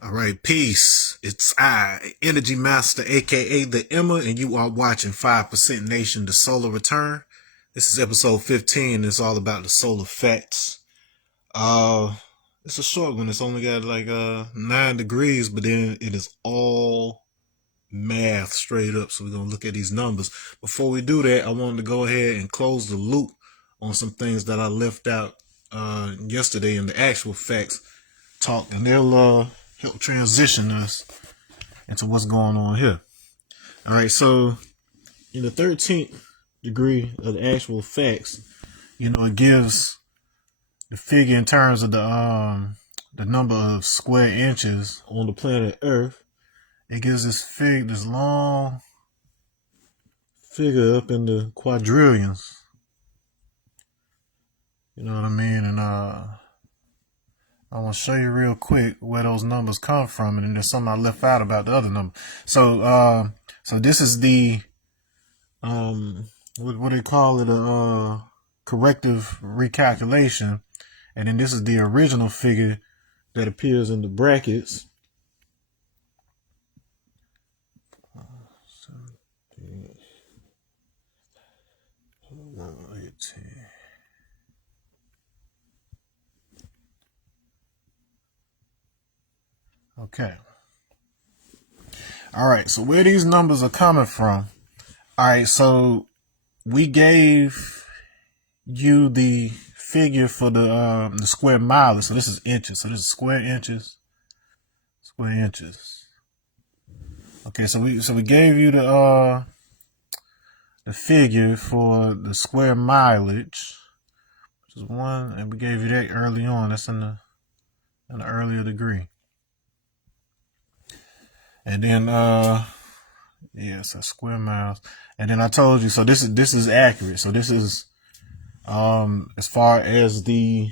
All right, peace. It's I, Energy Master, aka the EMA, and you are watching 5% Nation, the Solar Return. This is episode 15. It's all about the solar facts. Uh, it's a short one. It's only got like 9 degrees, but then it is all math straight up. So we're gonna look at these numbers. Before we do that, I wanted to go ahead and close the loop on some things that I left out yesterday in the actual facts talk, and they'll help transition us into what's going on here. All right, so in the 13th degree of the actual facts, it gives the figure in terms of the number of square inches on the planet Earth. It gives this long figure up in the quadrillions. You know what I mean? And I want to show you real quick where those numbers come from, and then there's something I left out about the other number. So this is the what do they call it? A corrective recalculation, and then this is the original figure that appears in the brackets. Okay. All right. So where these numbers are coming from? All right. So we gave you the figure for the square mileage. So this is inches. So this is square inches. Square inches. Okay. So we gave you the figure for the square mileage, which is 1, and we gave you that early on. That's in the earlier degree. And then so square miles. And then I told you, so this is accurate. So this is as far as the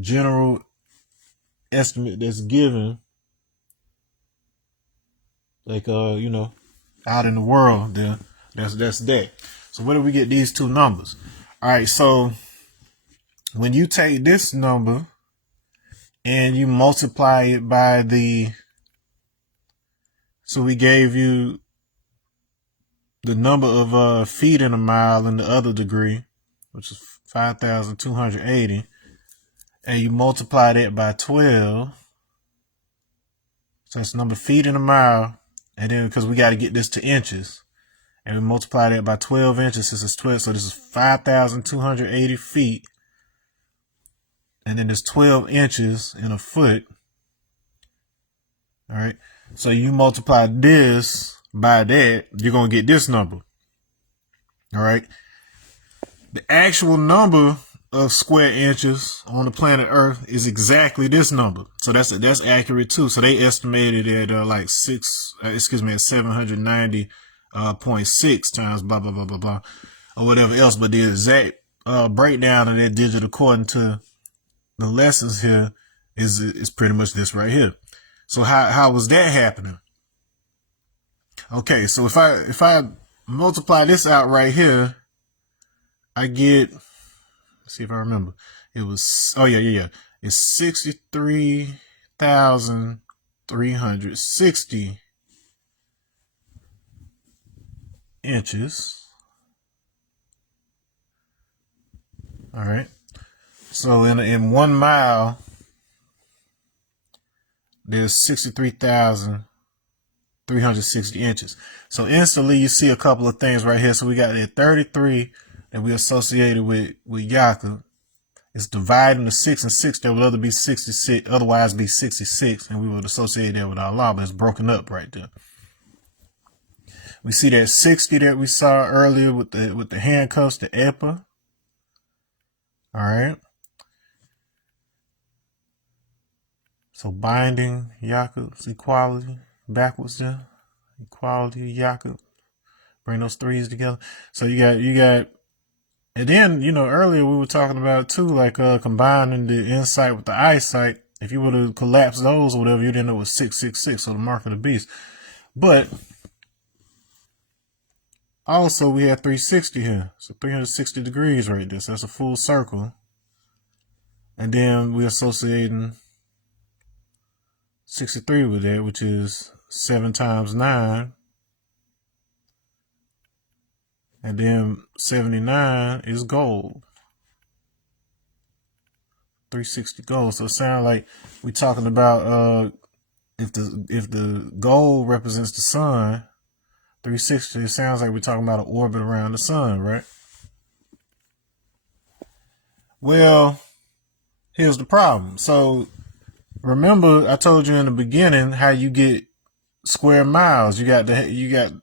general estimate that's given, like out in the world, then that's that. So where do we get these two numbers? All right, so when you take this number and you multiply it by so we gave you the number of feet in a mile in the other degree, which is 5,280, and you multiply that by 12. So that's the number of feet in a mile, and then because we got to get this to inches, and we multiply that by 12 inches. This is 12, so this is 5,280 feet, and then there's 12 inches in a foot. All right, so you multiply this by that, you're going to get this number. All right. The actual number of square inches on the planet Earth is exactly this number. So that's accurate too. So they estimated at at 790.6 times blah, blah, blah, blah, blah, or whatever else. But the exact breakdown of that digit according to the lessons here is pretty much this right here. So how was that happening? Okay, so if I multiply this out right here, I get, let's see if I remember. It was, it's 63,360 inches. All right. So in 1 mile, there's 63,360 inches. So instantly you see a couple of things right here. So we got that 33 that we associated with Yaku. It's dividing the 6 and 6. That would otherwise be 66, and we would associate that with Allah, but it's broken up right there. We see that 60 that we saw earlier with the handcuffs, the EPA. All right. So binding Yakub's equality backwards there. Equality Yakub. Bring those threes together. So you got, and then, earlier we were talking about too, like combining the insight with the eyesight. If you were to collapse those or whatever, you didn't know it was 666, so the mark of the beast. But also we had 360 here. So 360 degrees right there. So that's a full circle. And then we're associating 63 with that, which is 7 times 9. And then 79 is gold. 360 gold. So it sounds like we're talking about if the gold represents the sun, 360, it sounds like we're talking about an orbit around the sun, right? Well, here's the problem. So remember I told you in the beginning how you get square miles. You got to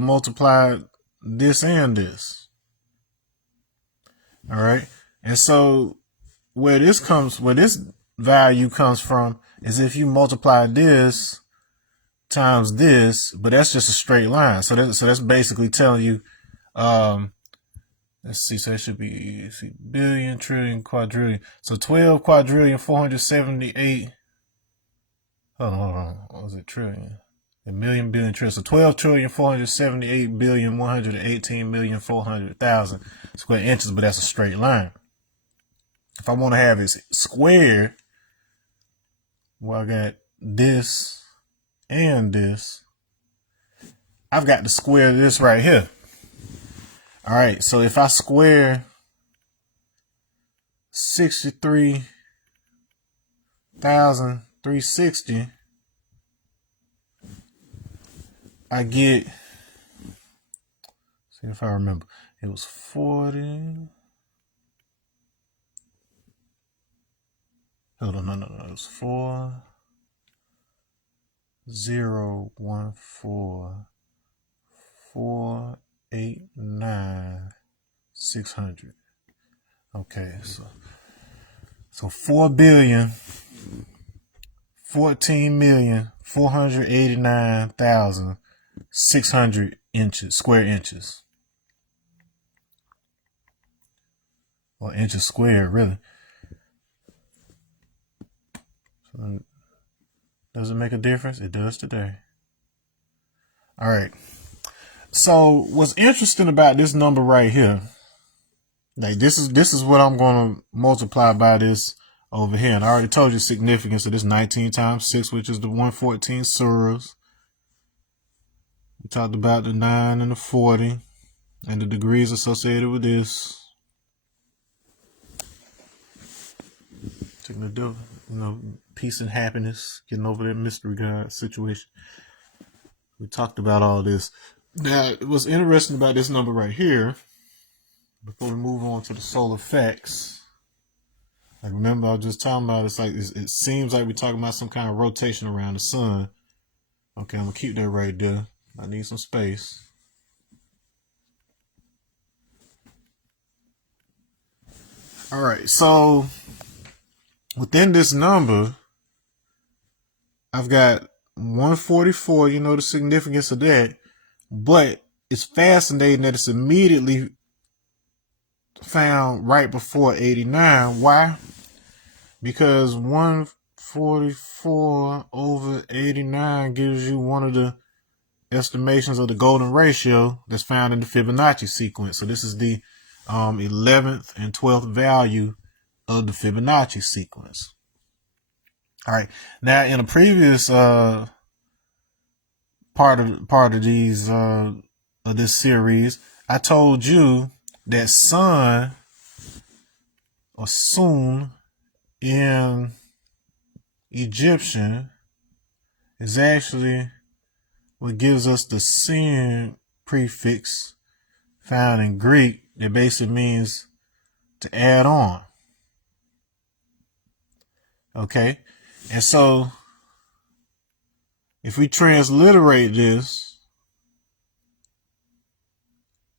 multiply this and this. All right. And so where this value comes from is if you multiply this times this, but that's just a straight line. So that's basically telling you, let's see, so it should be billion, trillion, quadrillion. So 12 quadrillion, 478. Hold on. What was it? Trillion. A million, billion, trillion. So 12 trillion, 478 billion, 118 million, 400,000 square inches, but that's a straight line. If I want to have it square, well, I got this and this. I've got to square this right here. All right, so if I square 63,360, I get, see if I remember, it was 40. Hold on, no, it was 4014489600. Okay, so 4,014,489,600 inches, square inches, or inches squared, really. So does it make a difference? It does today. All right. So what's interesting about this number right here, like this is what I'm going to multiply by this over here. And I already told you the significance of this 19 times 6, which is the 114 suras. We talked about the 9 and the 40 and the degrees associated with this. Taking the do, peace and happiness, getting over that mystery god situation. We talked about all this. Now, what's interesting about this number right here, before we move on to the solar effects, like remember I was just talking about, it's like it seems like we're talking about some kind of rotation around the sun. Okay, I'm gonna keep that right there. I need some space. All right, so within this number, I've got 144, the significance of that, but it's fascinating that it's immediately found right before 89. Why? Because 144 over 89 gives you one of the estimations of the golden ratio that's found in the Fibonacci sequence. So this is the 11th and 12th value of the Fibonacci sequence. All right. Now, in a previous part of these of this series, I told you that sun or sun in Egyptian is actually what gives us the sin prefix found in Greek that basically means to add on. Okay, and so if we transliterate this,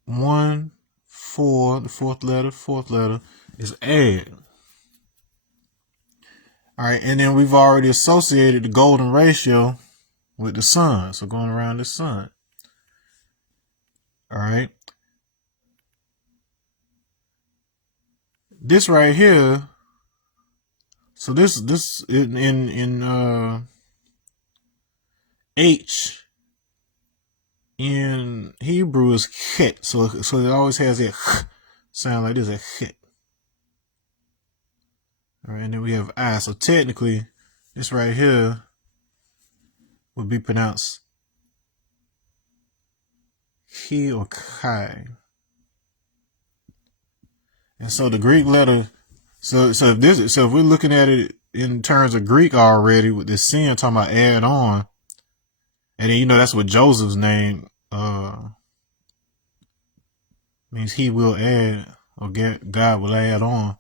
1, 4, the fourth letter is add. All right, and then we've already associated the golden ratio with the sun, so going around the sun. All right, this right here. So this in H in Hebrew is chet, so it always has that sound like this, a chet. All right, and then we have I. So technically, this right here would be pronounced he or kai. And so the Greek letter, so if we're looking at it in terms of Greek already, with this sin talking about add on, and then that's what Joseph's name means, he will add, or God will add on.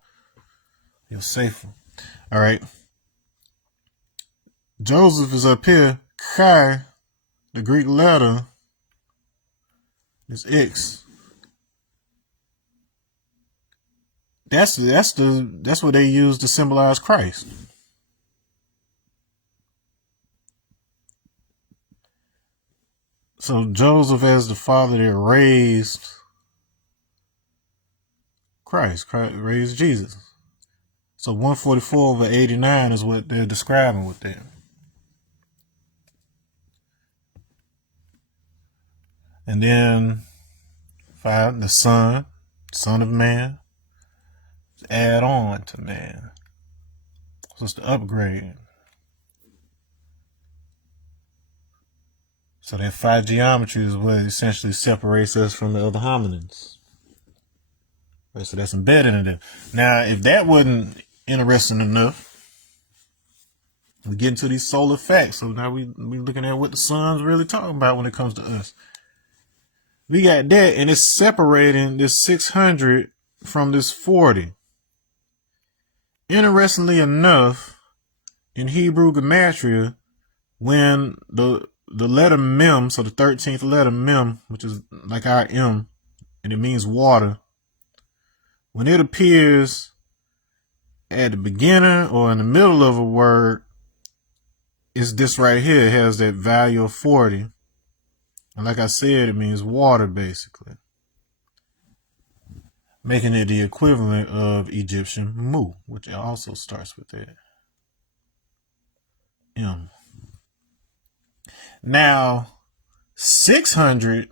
You're safer. All right. Joseph is up here. Kai, the Greek letter, is X. That's what they use to symbolize Christ. So Joseph as the father that raised Christ raised Jesus. So 144 over 89 is what they're describing with that. And then 5, the Son of Man, add on to man. So it's the upgrade. So that 5 geometry is what essentially separates us from the other hominins. Right, so that's embedded in there. Now, if that wasn't interesting enough, we get into these solar facts. So now we looking at what the sun's really talking about when it comes to us. We got that, and it's separating this 600 from this 40. Interestingly enough, in Hebrew gematria, when the letter mem, so the 13th letter mem, which is like our M, and it means water, when it appears at the beginning or in the middle of a word, it's this right here. It has that value of 40. And like I said, it means water, basically, making it the equivalent of Egyptian mu, which also starts with that M. Now, 600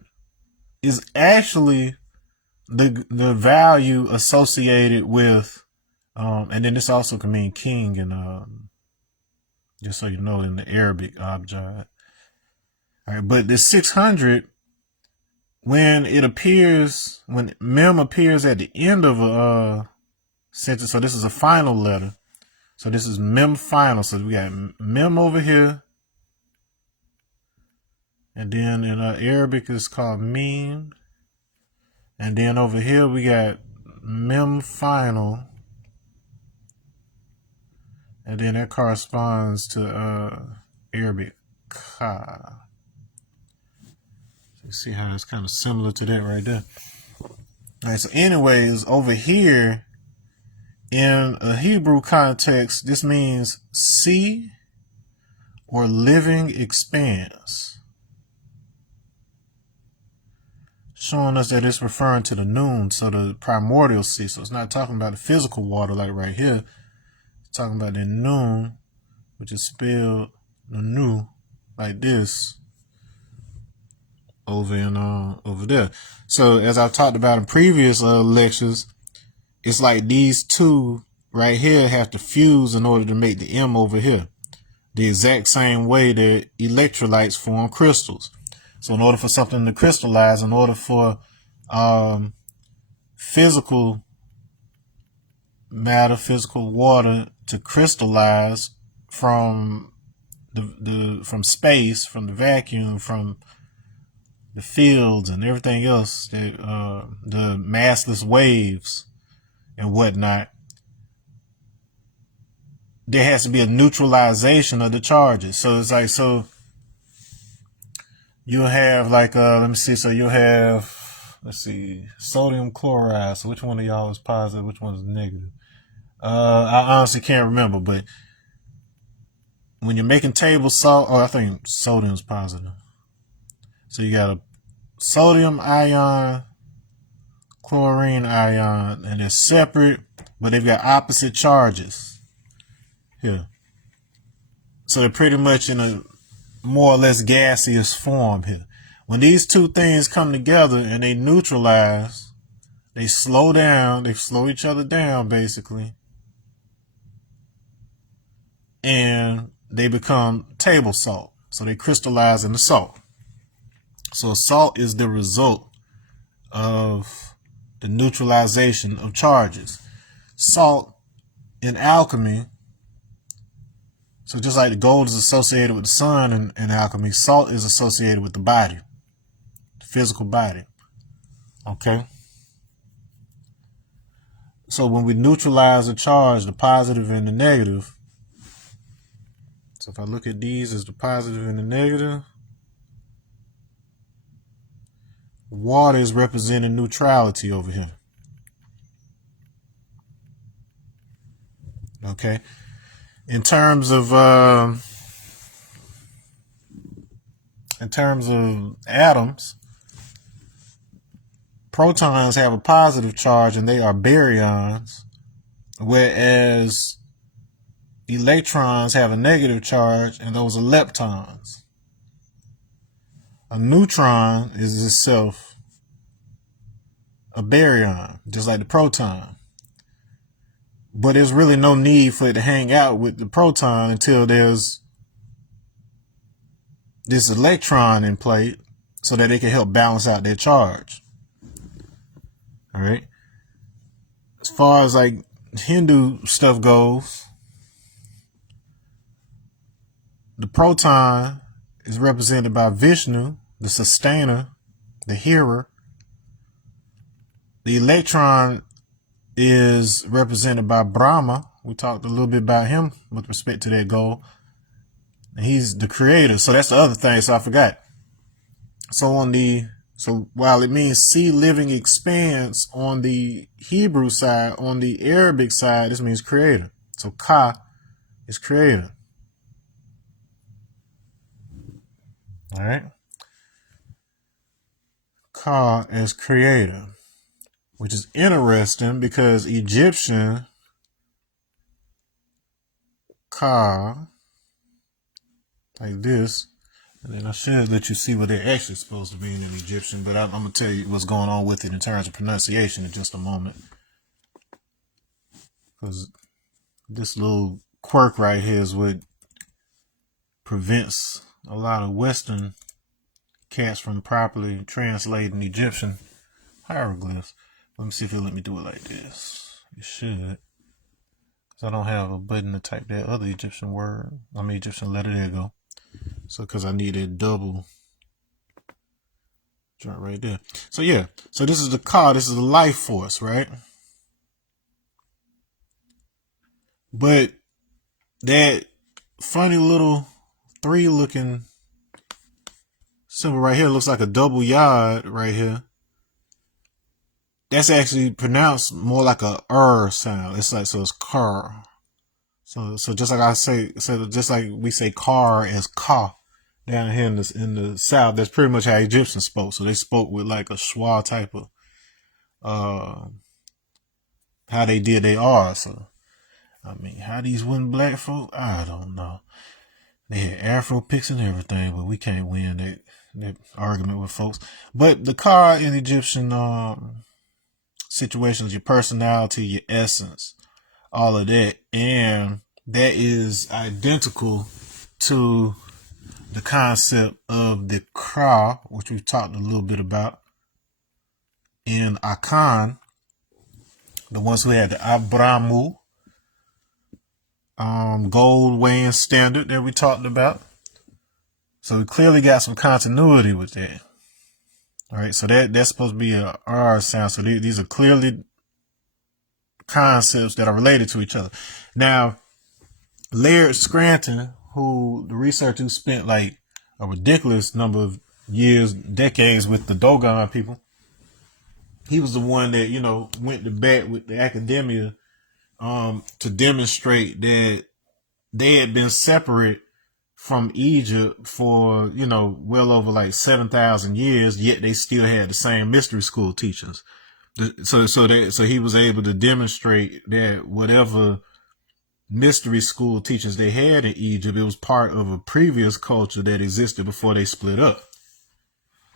is actually the value associated with, and then this also can mean king, and just so you know, in the Arabic abjad. All right, but this 600, when mem appears at the end of a sentence, so this is a final letter. So this is mem final. So we got mem over here. And then in Arabic it's called meme. And then over here we got mem final. And then that corresponds to Arabic ka. You see how it's kind of similar to that right there. All right, so anyways, over here in a Hebrew context, this means sea or living expanse, showing us that it's referring to the noon, so the primordial sea. So it's not talking about the physical water like right here. It's talking about the noon, which is spelled nu like this over there. So as I've talked about in previous lectures, it's like these two right here have to fuse in order to make the M over here, the exact same way that electrolytes form crystals. So in order for something to crystallize, in order for physical matter, physical water to crystallize from from space, from the vacuum, from the fields and everything else, the massless waves and whatnot, there has to be a neutralization of the charges. So it's like, so you'll have like, let me see. So you'll have, let's see, sodium chloride. So which one of y'all is positive? Which one is negative? I honestly can't remember, but when you're making table salt, I think sodium's positive. So you got a sodium ion, chlorine ion, and they're separate, but they've got opposite charges here. So they're pretty much in a more or less gaseous form here. When these two things come together and they neutralize, they slow down, they slow each other down basically. and they become table salt. So they crystallize into salt. So salt is the result of the neutralization of charges. Salt in alchemy, so just like the gold is associated with the sun in alchemy, salt is associated with the body, the physical body. Okay? So when we neutralize a charge, the positive and the negative, so if I look at these as the positive and the negative, water is representing neutrality over here. Okay? In terms of atoms, protons have a positive charge and they are baryons, whereas electrons have a negative charge and those are leptons. A neutron is itself a baryon, just like the proton. But there's really no need for it to hang out with the proton until there's this electron in play so that they can help balance out their charge. All right. As far as like Hindu stuff goes, the proton is represented by Vishnu, the sustainer, the hearer. The electron is represented by Brahma. We talked a little bit about him with respect to that goal. And he's the creator. So that's the other thing. So I forgot. So while it means see living expanse on the Hebrew side, on the Arabic side, this means creator. So Ka is creator. All right. Ka as creator, which is interesting because Egyptian Ka, like this, and then I should let you see what they're actually supposed to be in Egyptian, but I'm going to tell you what's going on with it in terms of pronunciation in just a moment. Because this little quirk right here is what prevents a lot of Western cats from properly translating Egyptian hieroglyphs. Let me see if it'll let me do it like this. It should. Because I don't have a button to type that other Egyptian letter. There you go. So, because I need a double joint right there. So, yeah. So, this is the Ka. This is the life force, right? But that funny little 3-looking symbol right here looks like a double yod right here. That's actually pronounced more like a sound. It's like, so it's car. So just like just like we say car as ka down here in the South, that's pretty much how Egyptians spoke. So they spoke with like a schwa type of how they did they are. So I mean, how these wooden black folk, I don't know. They had Afro picks and everything, but we can't win that argument with folks. But the car in Egyptian situations, your personality, your essence, all of that, and that is identical to the concept of the Kra, which we've talked a little bit about in Akan, the ones who had the Abramu, gold weighing standard that we talked about. So we clearly got some continuity with that. All right, so that's supposed to be a R sound. So these are clearly concepts that are related to each other. Now, Laird Scranton, the researcher who spent like a ridiculous number of years, decades with the Dogon people, he was the one that, went to bat with the academia to demonstrate that they had been separate from Egypt for, well over like 7,000 years, yet they still had the same mystery school teachers. So he was able to demonstrate that whatever mystery school teachers they had in Egypt, it was part of a previous culture that existed before they split up.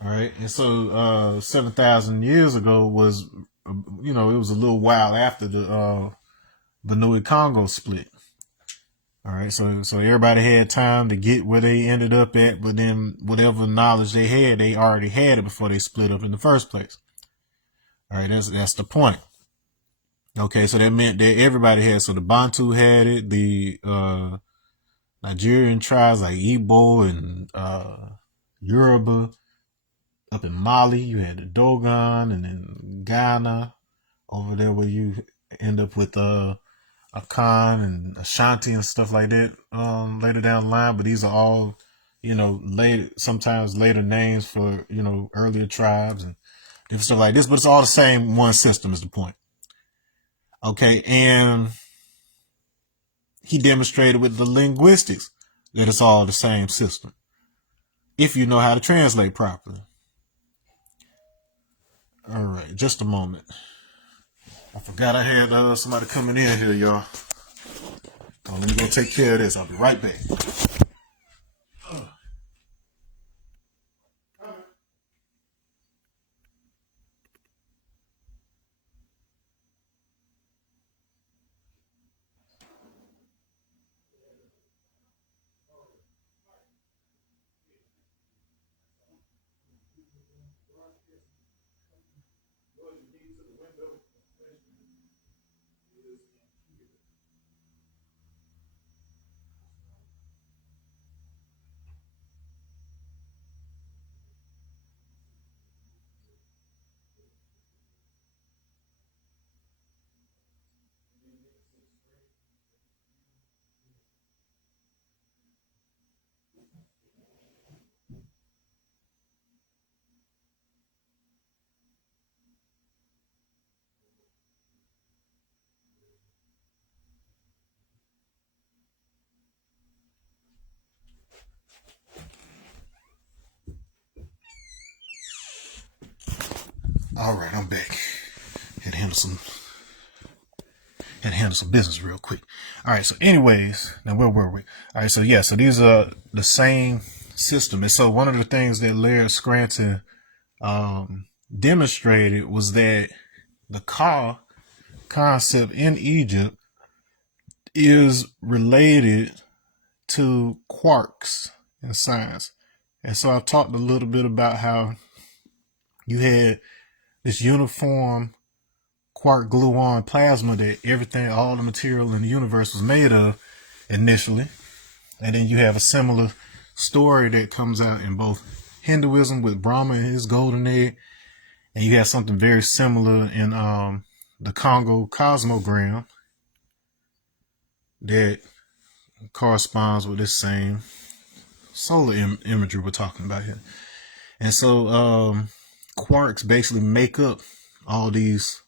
All right. And so 7,000 years ago was, it was a little while after the Benue Congo split. All right, so everybody had time to get where they ended up at, but then whatever knowledge they had, they already had it before they split up in the first place. All right, that's the point. Okay, so that meant that everybody had. So the Bantu had it, the Nigerian tribes like Igbo and Yoruba. Up in Mali, you had the Dogon, and then Ghana over there where you end up with Akan and Ashanti and stuff like that later down the line. But these are all, later, sometimes later names for, earlier tribes and different stuff like this. But it's all the same one system is the point. Okay, and he demonstrated with the linguistics that it's all the same system if you know how to translate properly. All right, just a moment. I forgot I had somebody coming in here, y'all. Let me go take care of this. I'll be right back. All right, I'm back. Had to handle some business real quick. All right, so anyways, now where were we? All right, so yeah, so these are the same system. And so one of the things that Laird Scranton demonstrated was that the Ka concept in Egypt is related to quarks in science. And so I've talked a little bit about how you had this uniform quark gluon plasma that everything, all the material in the universe was made of initially. And then you have a similar story that comes out in both Hinduism with Brahma and his golden egg. And you have something very similar in the Congo cosmogram that corresponds with this same solar imagery we're talking about here. And so quarks basically make up all these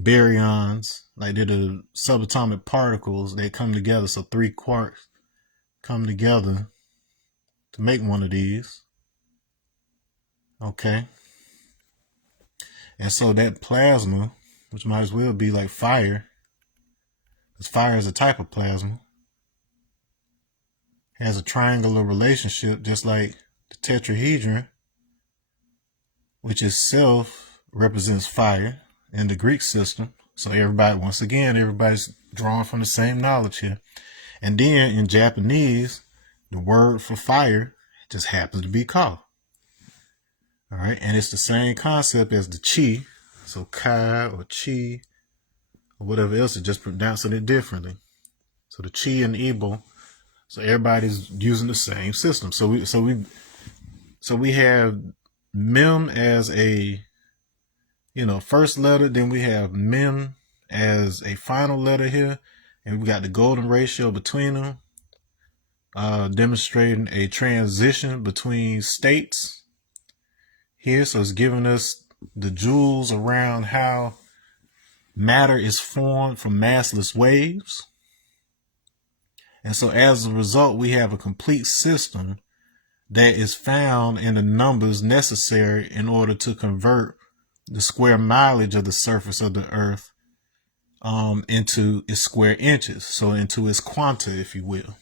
baryons, like they're the subatomic particles that come together. So 3 quarks come together to make one of these. Okay. And so that plasma, which might as well be like fire, because fire is a type of plasma, has a triangular relationship just like the tetrahedron, which itself represents fire in the Greek system. So everybody's drawing from the same knowledge here. And then in Japanese, the word for fire just happens to be Ka. All right, and it's the same concept as the chi. So Kai or chi or whatever else, is just pronouncing it differently. So the chi and Igbo. So everybody's using the same system. So we have mem as a first letter, then we have mem as a final letter here, and we got the golden ratio between them, demonstrating a transition between states here. So it's giving us the joules around how matter is formed from massless waves. And so as a result, we have a complete system that is found in the numbers necessary in order to convert the square mileage of the surface of the earth into its square inches, so into its quanta, if you will.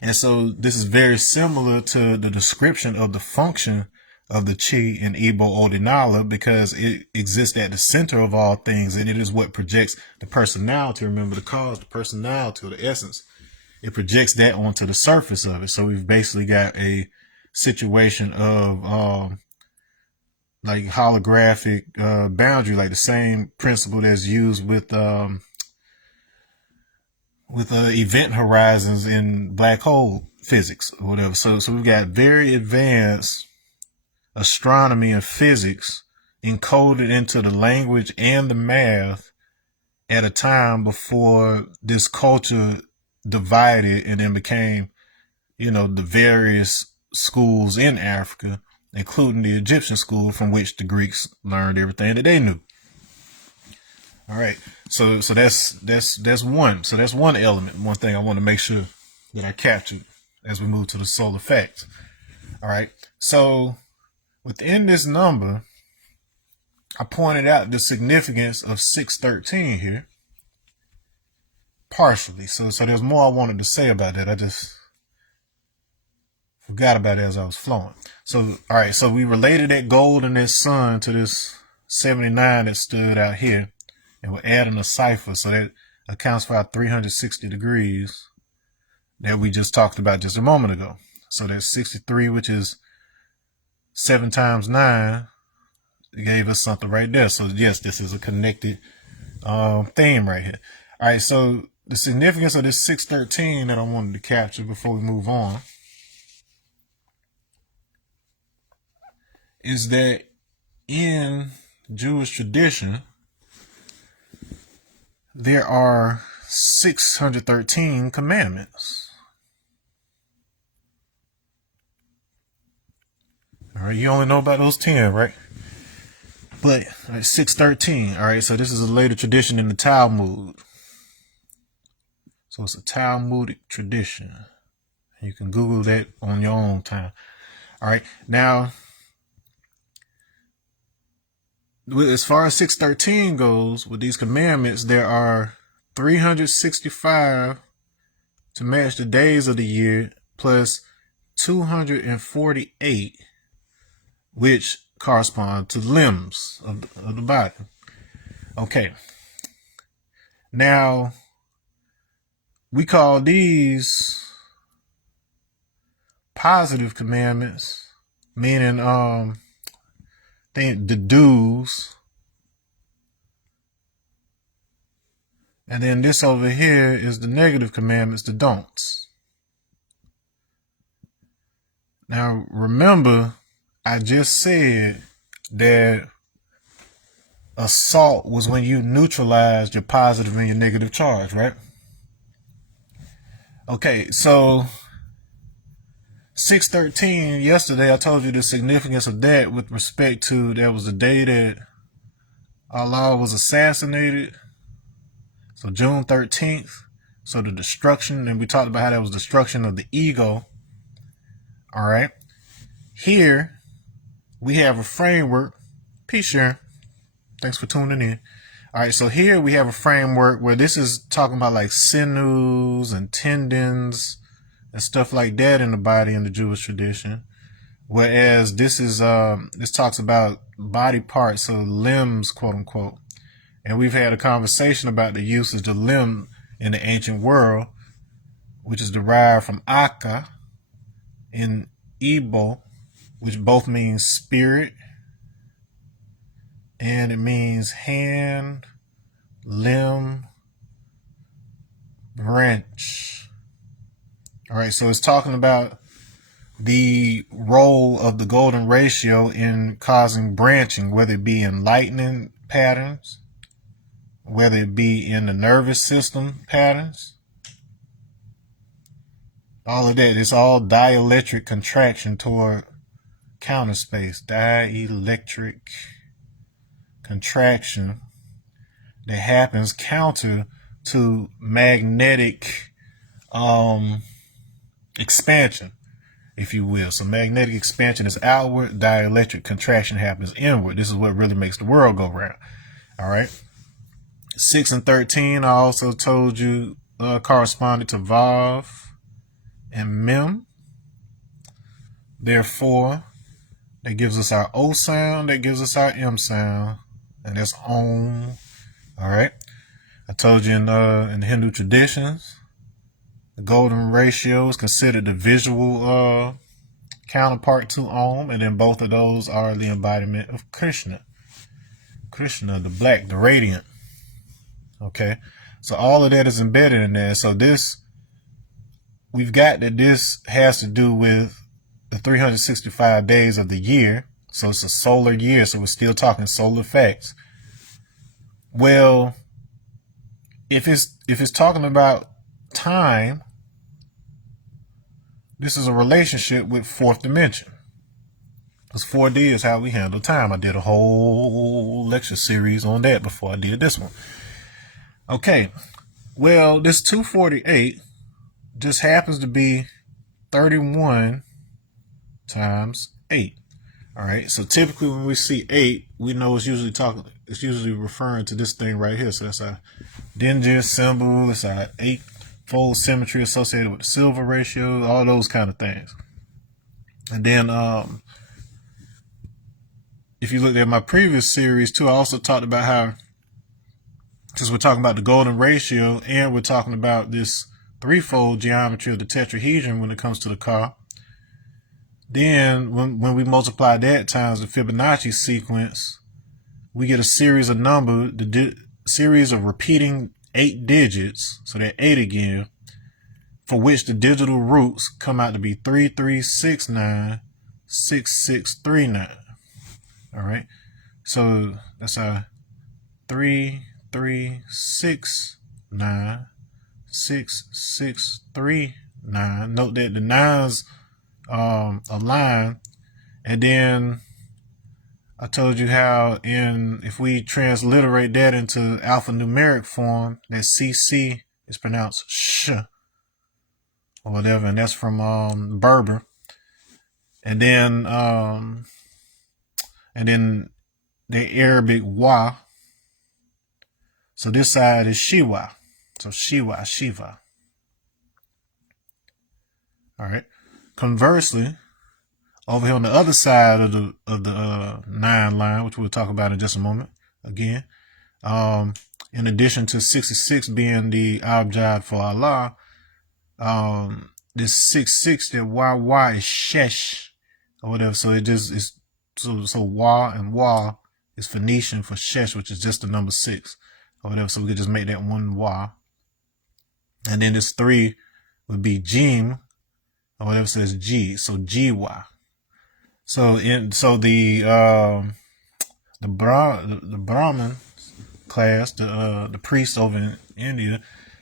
And so this is very similar to the description of the function of the chi in Igbo Ordinala, because it exists at the center of all things, and it is what projects the personality. Remember, the cause, the personality, or the essence. It projects that onto the surface of it. So we've basically got a situation of like holographic boundary, like the same principle that's used with event horizons in black hole physics or whatever. So we've got very advanced astronomy and physics encoded into the language and the math at a time before this culture divided and then became, the various schools in Africa, including the Egyptian school from which the Greeks learned everything that they knew. All right. So that's one. So that's one element. One thing I want to make sure that I captured as we move to the solar facts. All right. So within this number, I pointed out the significance of 613 here. Partially. So there's more I wanted to say about that. I just forgot about it as I was flowing. So, all right. So we related that gold in this sun to this 79 that stood out here. And we're adding a cipher. So that accounts for our 360 degrees that we just talked about just a moment ago. So that's 63, which is 7 times 9. It gave us something right there. So yes, this is a connected theme right here. All right. So the significance of this 613 that I wanted to capture before we move on is that in Jewish tradition, there are 613 commandments. All right, you only know about those 10, right? But 613. All right, so this is a later tradition in the Talmud. So it's a Talmudic tradition. You can Google that on your own time. All right, now, as far as 613 goes, with these commandments, there are 365 to match the days of the year, plus 248, which correspond to limbs of the body. Okay. Now, we call these positive commandments, meaning the do's. And then this over here is the negative commandments, the don'ts. Now, remember, I just said that assault was when you neutralized your positive and your negative charge, right? Okay, so 613, yesterday I told you the significance of that with respect to that was the day that Allah was assassinated. So June 13th. So the destruction, and we talked about how that was destruction of the ego. All right. Here we have a framework. Peace, Sharon. Thanks for tuning in. All right. So here we have a framework where this is talking about like sinews and tendons and stuff like that in the body in the Jewish tradition. Whereas this is, this talks about body parts, so limbs, quote unquote. And we've had a conversation about the usage of limb in the ancient world, which is derived from Aka in Igbo, which both means spirit and it means hand, limb, branch. All right, so it's talking about the role of the golden ratio in causing branching, whether it be in lightning patterns, whether it be in the nervous system patterns, all of that. It's all dielectric contraction toward counter space. Dielectric contraction that happens counter to magnetic expansion, if you will. So magnetic expansion is outward, dielectric contraction happens inward. This is what really makes the world go round. All right. 6 and 13, I also told you, corresponded to Vav and Mem. Therefore, That gives us our O sound. That gives us our M sound. And that's Om. All right. I told you in the Hindu traditions, the golden ratio is considered the visual counterpart to Om. And then both of those are the embodiment of Krishna. Krishna, the black, the radiant. Okay. So all of that is embedded in there. So we've got that this has to do with the 365 days of the year. So it's a solar year. So we're still talking solar facts. Well, if it's talking about time, this is a relationship with fourth dimension. Because 4D is how we handle time. I did a whole lecture series on that before I did this one. Okay. Well, this 248 just happens to be 31 times 8. All right. So typically when we see 8, we know it's usually referring to this thing right here. So that's our Dengier symbol. It's our 8-fold symmetry associated with the silver ratio, all those kind of things. And then if you look at my previous series too, I also talked about how, because we're talking about the golden ratio and we're talking about this 3-fold geometry of the tetrahedron when it comes to the car. Then when we multiply that times the Fibonacci sequence, we get a series of numbers, series of repeating 8 digits, so that 8 again, for which the digital roots come out to be 33696639. All right, so that's our 33696639. Note that the nines align, and then I told you how if we transliterate that into alphanumeric form, that CC is pronounced sh or whatever, and that's from Berber. And then the Arabic wa. So this side is Shiwa. So Shiwa, Shiva. All right. Conversely, over here on the other side of the 9 line, which we'll talk about in just a moment again, in addition to 66 being the abjad for Allah, this 66, that YY is shesh or whatever. So it just is so wa and wa is Phoenician for shesh, which is just the number 6 or whatever. So we could just make that one wa. And then this 3 would be jim or whatever says G. So GY. So the Brahmin class, the priests over in India,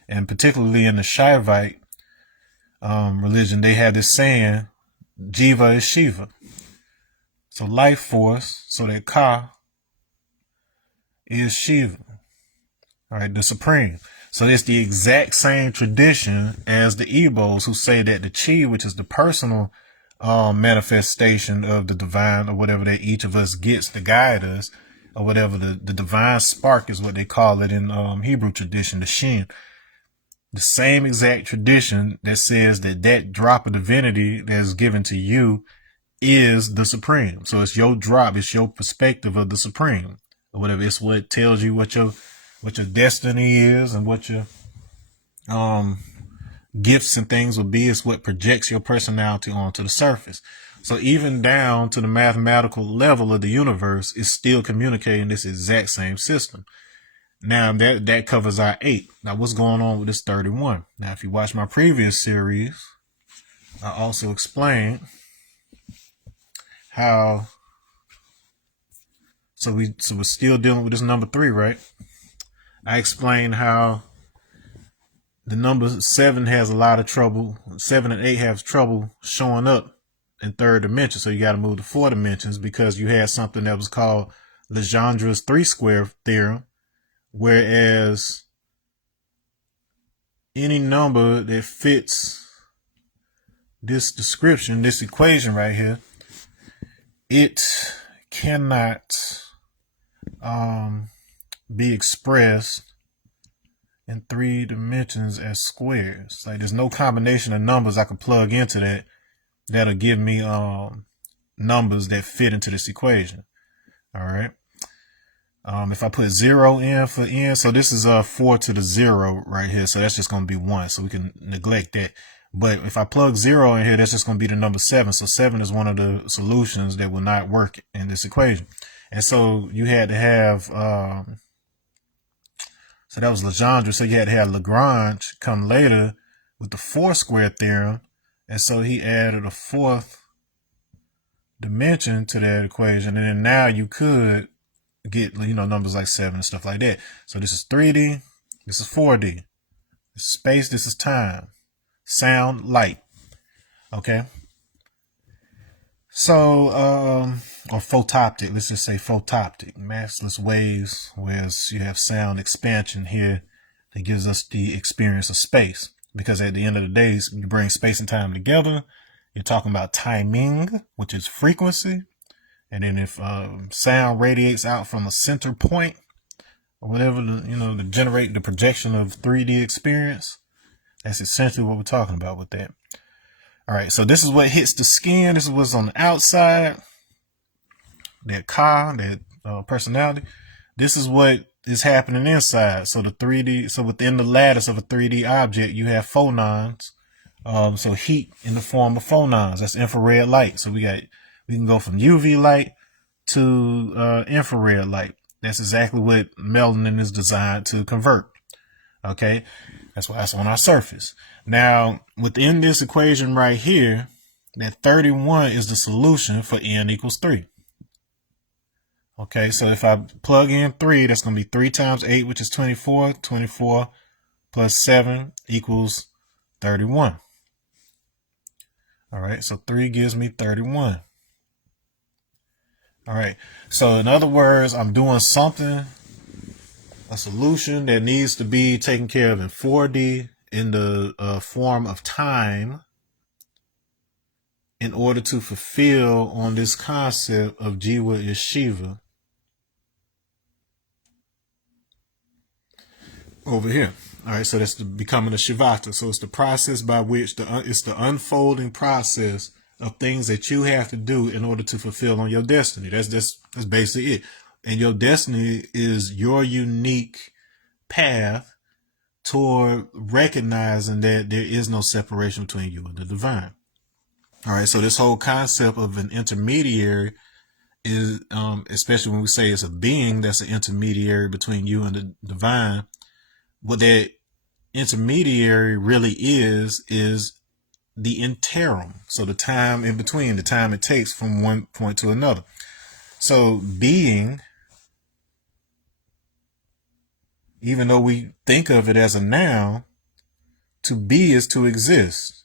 and particularly in the Shaivite religion, they have this saying, Jiva is Shiva. So life force, so that Ka is Shiva. All right, the supreme. So it's the exact same tradition as the Igbos, who say that the Chi, which is the personal manifestation of the divine, or whatever that each of us gets to guide us, or whatever, the divine spark is what they call it in Hebrew tradition, the Shin. The same exact tradition that says that drop of divinity that is given to you is the supreme. So it's your drop, it's your perspective of the supreme, or whatever. It's what tells you what your destiny is and what your gifts and things will be. Is what projects your personality onto the surface. So even down to the mathematical level of the universe is still communicating this exact same system. Now that covers our 8. Now what's going on with this 31? Now if you watch my previous series, I also explained how, so we're still dealing with this number 3, right? I explained how the number 7 has a lot of trouble. 7 and 8 have trouble showing up in 3rd dimension. So you got to move to 4 dimensions, because you had something that was called Legendre's 3-square theorem, whereas any number that fits this description, this equation right here, it cannot be expressed in 3 dimensions as squares. Like there's no combination of numbers I can plug into that'll give me numbers that fit into this equation. All right. If I put 0 in for n, so this is 4 to the 0 right here. So that's just going to be 1. So we can neglect that. But if I plug 0 in here, that's just going to be the number 7. So 7 is one of the solutions that will not work in this equation. And so you had to have, so that was Legendre. So you had to have Lagrange come later with the 4 square theorem. And so he added a 4th dimension to that equation. And then now you could get, numbers like 7 and stuff like that. So this is 3D. This is 4D. This is space. This is time. Sound, light. Okay. So, or photoptic, let's just say photoptic, massless waves, whereas you have sound expansion here that gives us the experience of space. Because at the end of the day, you bring space and time together, you're talking about timing, which is frequency. And then if sound radiates out from a center point or whatever, to generate the projection of 3D experience, that's essentially what we're talking about with that. All right, so this is what hits the skin. This is what's on the outside. That car, that personality. This is what is happening inside. So the 3D, so within the lattice of a 3D object, you have phonons. So heat in the form of phonons. That's infrared light. So we can go from UV light to infrared light. That's exactly what melanin is designed to convert. Okay, that's why it's on our surface. Now, within this equation right here, that 31 is the solution for n equals 3. Okay, so if I plug in 3, that's going to be 3 times 8, which is 24. 24 plus 7 equals 31. All right, so 3 gives me 31. All right, so in other words, I'm doing something, a solution that needs to be taken care of in 4D in the form of time in order to fulfill on this concept of Jiva is Shiva over here. All right, so that's the becoming a Shivata. So it's the process by which it's the unfolding process of things that you have to do in order to fulfill on your destiny. That's basically it. And your destiny is your unique path toward recognizing that there is no separation between you and the divine. All right, so this whole concept of an intermediary is, especially when we say it's a being that's an intermediary between you and the divine, what that intermediary really is the interim. So the time in between, the time it takes from one point to another. So being, even though we think of it as a noun, to be is to exist.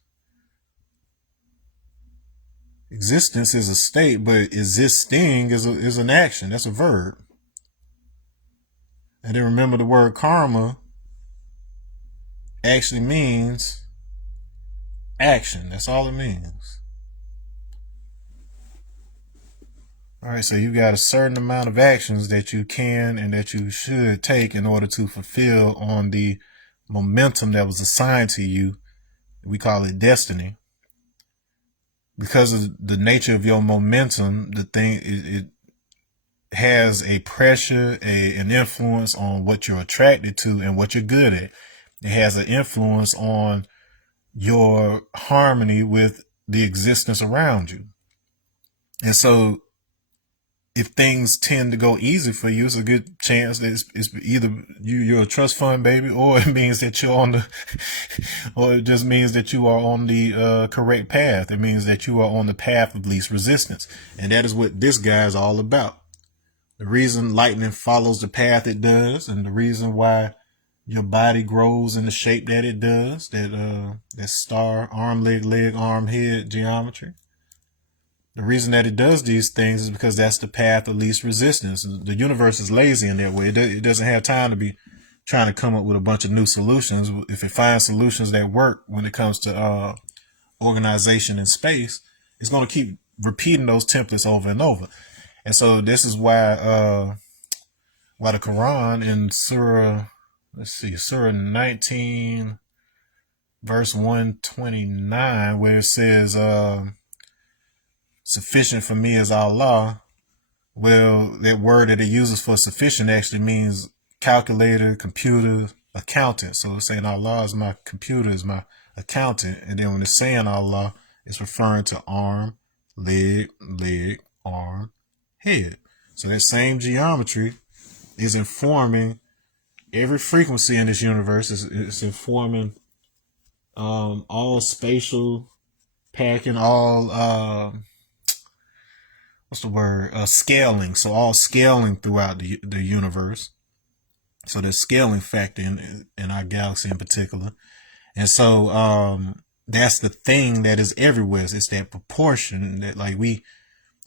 Existence is a state, but existing is an action. That's a verb. And then remember, the word karma actually means action. That's all it means. All right, so you got a certain amount of actions that you can and that you should take in order to fulfill on the momentum that was assigned to you. We call it destiny. Because of the nature of your momentum, the thing, it has a pressure, an influence on what you're attracted to and what you're good at. It has an influence on your harmony with the existence around you. And so if things tend to go easy for you, it's a good chance that it's either you're a trust fund baby, or it means that you're on the, or it just means that you are on the correct path. It means that you are on the path of least resistance. And that is what this guy is all about. The reason lightning follows the path it does, and the reason why your body grows in the shape that it does, that star, arm, leg, arm, head geometry. The reason that it does these things is because that's the path of least resistance. The universe is lazy in that way. It doesn't have time to be trying to come up with a bunch of new solutions. If it finds solutions that work when it comes to organization in space, it's going to keep repeating those templates over and over. And so this is why the Quran in Surah 19, verse 129, where it says, sufficient for me is Allah. Well, that word that it uses for sufficient actually means calculator, computer, accountant. So it's saying Allah is my computer, is my accountant. And then when it's saying Allah, it's referring to arm, leg, arm, head. So that same geometry is informing every frequency in this universe. It's informing all spatial packing, all what's the word? Scaling. So all scaling throughout the universe. So there's scaling factor in our galaxy in particular. And so that's the thing that is everywhere. It's that proportion that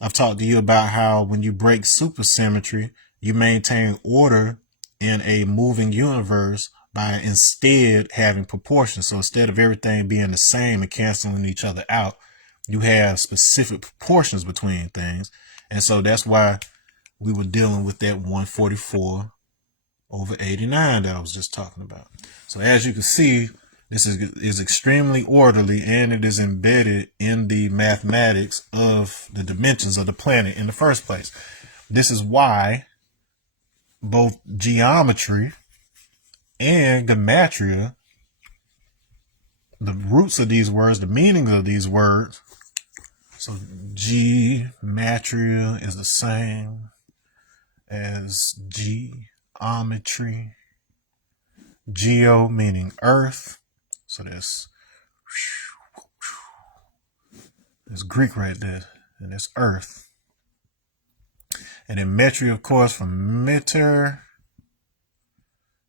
I've talked to you about how when you break supersymmetry, you maintain order in a moving universe by instead having proportions. So instead of everything being the same and canceling each other out, you have specific proportions between things. And so that's why we were dealing with that 144/89 that I was just talking about. So as you can see, this is extremely orderly, and it is embedded in the mathematics of the dimensions of the planet in the first place. This is why both geometry and gematria, the roots of these words, the meanings of these words, so gematria is the same as geometry. Geo meaning earth. So there's Greek right there, and it's earth. And then metri, of course, from meter,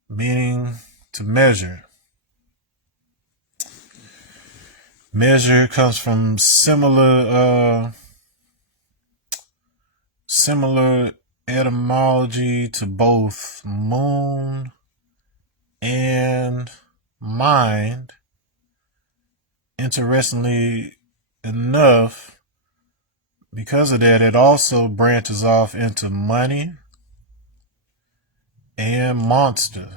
meaning to measure. Measure comes from similar etymology to both moon and mind. Interestingly enough, because of that, it also branches off into money and monster.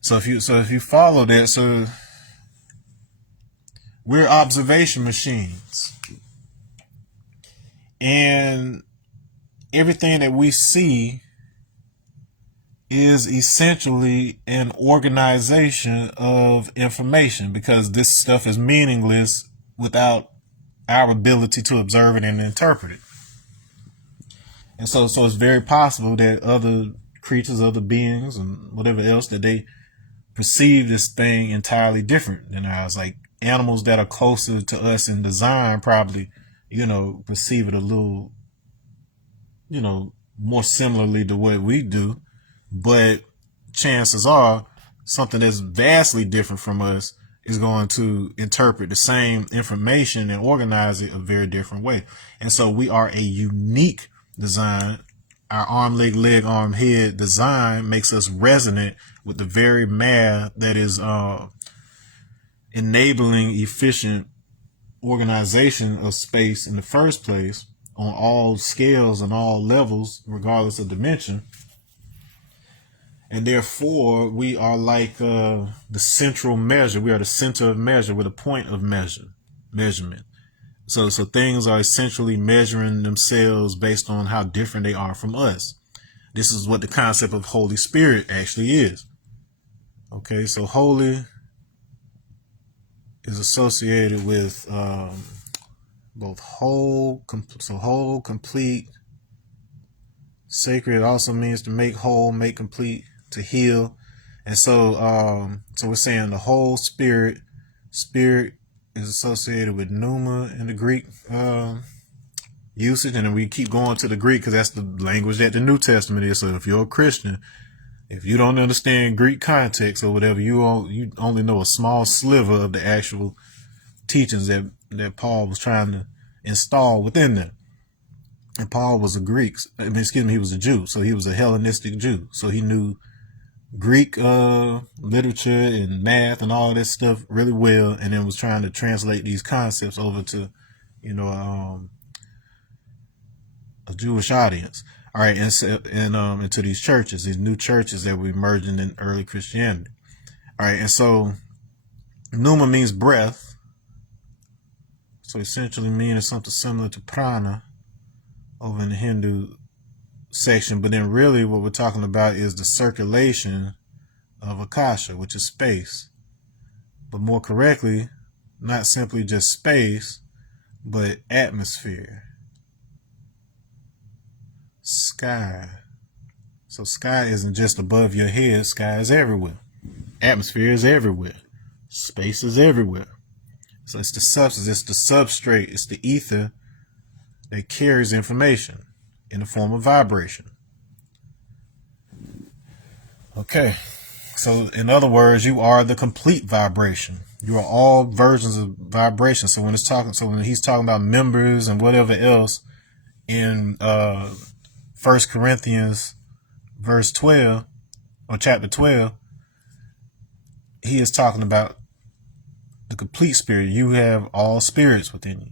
So if you follow that, so we're observation machines, and everything that we see is essentially an organization of information, because this stuff is meaningless without our ability to observe it and interpret it. And so it's very possible that other creatures, other beings, and whatever else, that they perceive this thing entirely different than ours. Like animals that are closer to us in design probably, perceive it a little, more similarly to what we do. But chances are something that's vastly different from us is going to interpret the same information and organize it a very different way. And so we are a unique design. Our arm, leg, arm, head design makes us resonant with the very math that is enabling efficient organization of space in the first place on all scales and all levels, regardless of dimension. And therefore, we are like the central measure. We are the center of measure. We're the point of measurement. So things are essentially measuring themselves based on how different they are from us. This is what the concept of Holy Spirit actually is. Okay, so holy is associated with both whole, complete. Sacred also means to make whole, make complete, to heal. And so we're saying the whole spirit is associated with pneuma in the Greek usage. And then we keep going to the Greek because that's the language that the New Testament is. So if you're a Christian, if you don't understand Greek context or whatever, you only know a small sliver of the actual teachings that Paul was trying to install within them. And Paul was he was a Jew. So he was a Hellenistic Jew. So he knew Greek literature and math and all that stuff really well, and then was trying to translate these concepts over to, a Jewish audience. All right, and into these churches, these new churches that were emerging in early Christianity. All right, and so pneuma means breath, So essentially meaning something similar to prana over in the Hindu section, but then really what we're talking about is the circulation of Akasha, which is space. But more correctly, not simply just space, but atmosphere. Sky. So sky isn't just above your head, sky is everywhere. Atmosphere is everywhere. Space is everywhere. So it's the substance, it's the substrate, it's the ether that carries information in the form of vibration. Okay, so in other words, you are the complete vibration. You are all versions of vibration. So when he's talking about members and whatever else in 1 Corinthians verse 12 or chapter 12, he is talking about the complete spirit. You have all spirits within you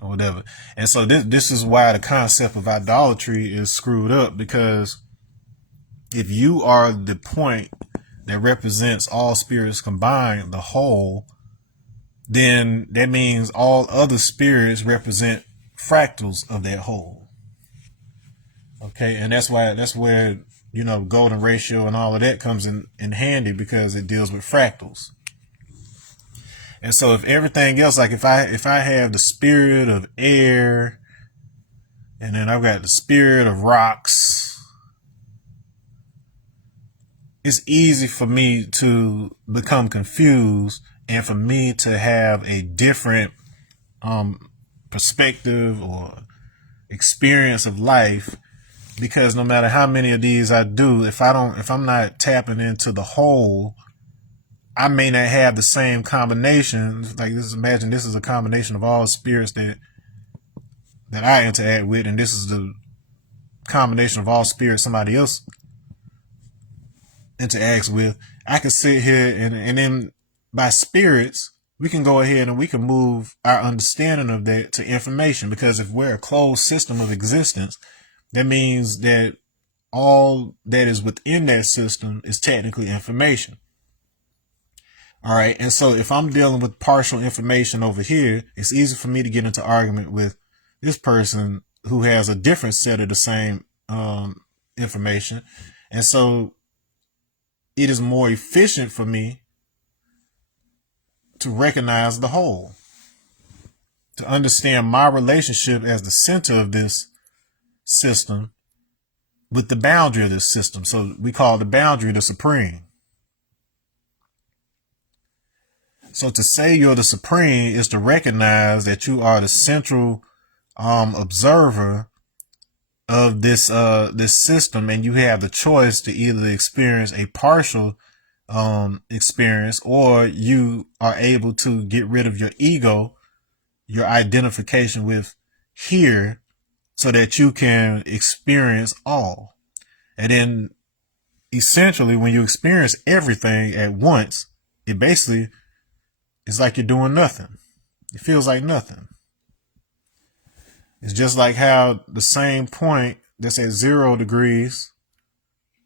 or whatever. And so this is why the concept of idolatry is screwed up, because if you are the point that represents all spirits combined, the whole, then that means all other spirits represent fractals of that whole. Okay, and that's where, you know, golden ratio and all of that comes in handy, because it deals with fractals. And so if everything else, like if I have the spirit of air, and then I've got the spirit of rocks, it's easy for me to become confused and for me to have a different perspective or experience of life, because no matter how many of these I do, if I'm not tapping into the whole, I may not have the same combinations. Like this, imagine this is a combination of all spirits that I interact with, and this is the combination of all spirits somebody else interacts with. I can sit here and then by spirits, we can go ahead and we can move our understanding of that to information, because if we're a closed system of existence, that means that all that is within that system is technically information. All right. And so if I'm dealing with partial information over here, it's easy for me to get into argument with this person who has a different set of the same information. And so it is more efficient for me to recognize the whole, to understand my relationship as the center of this system with the boundary of this system. So we call the boundary the supreme. So to say you're the supreme is to recognize that you are the central observer of this system, and you have the choice to either experience a partial experience, or you are able to get rid of your ego, your identification with here, so that you can experience all. And then essentially when you experience everything at once, it basically is like you're doing nothing. It feels like nothing. It's just like how the same point that's at 0 degrees,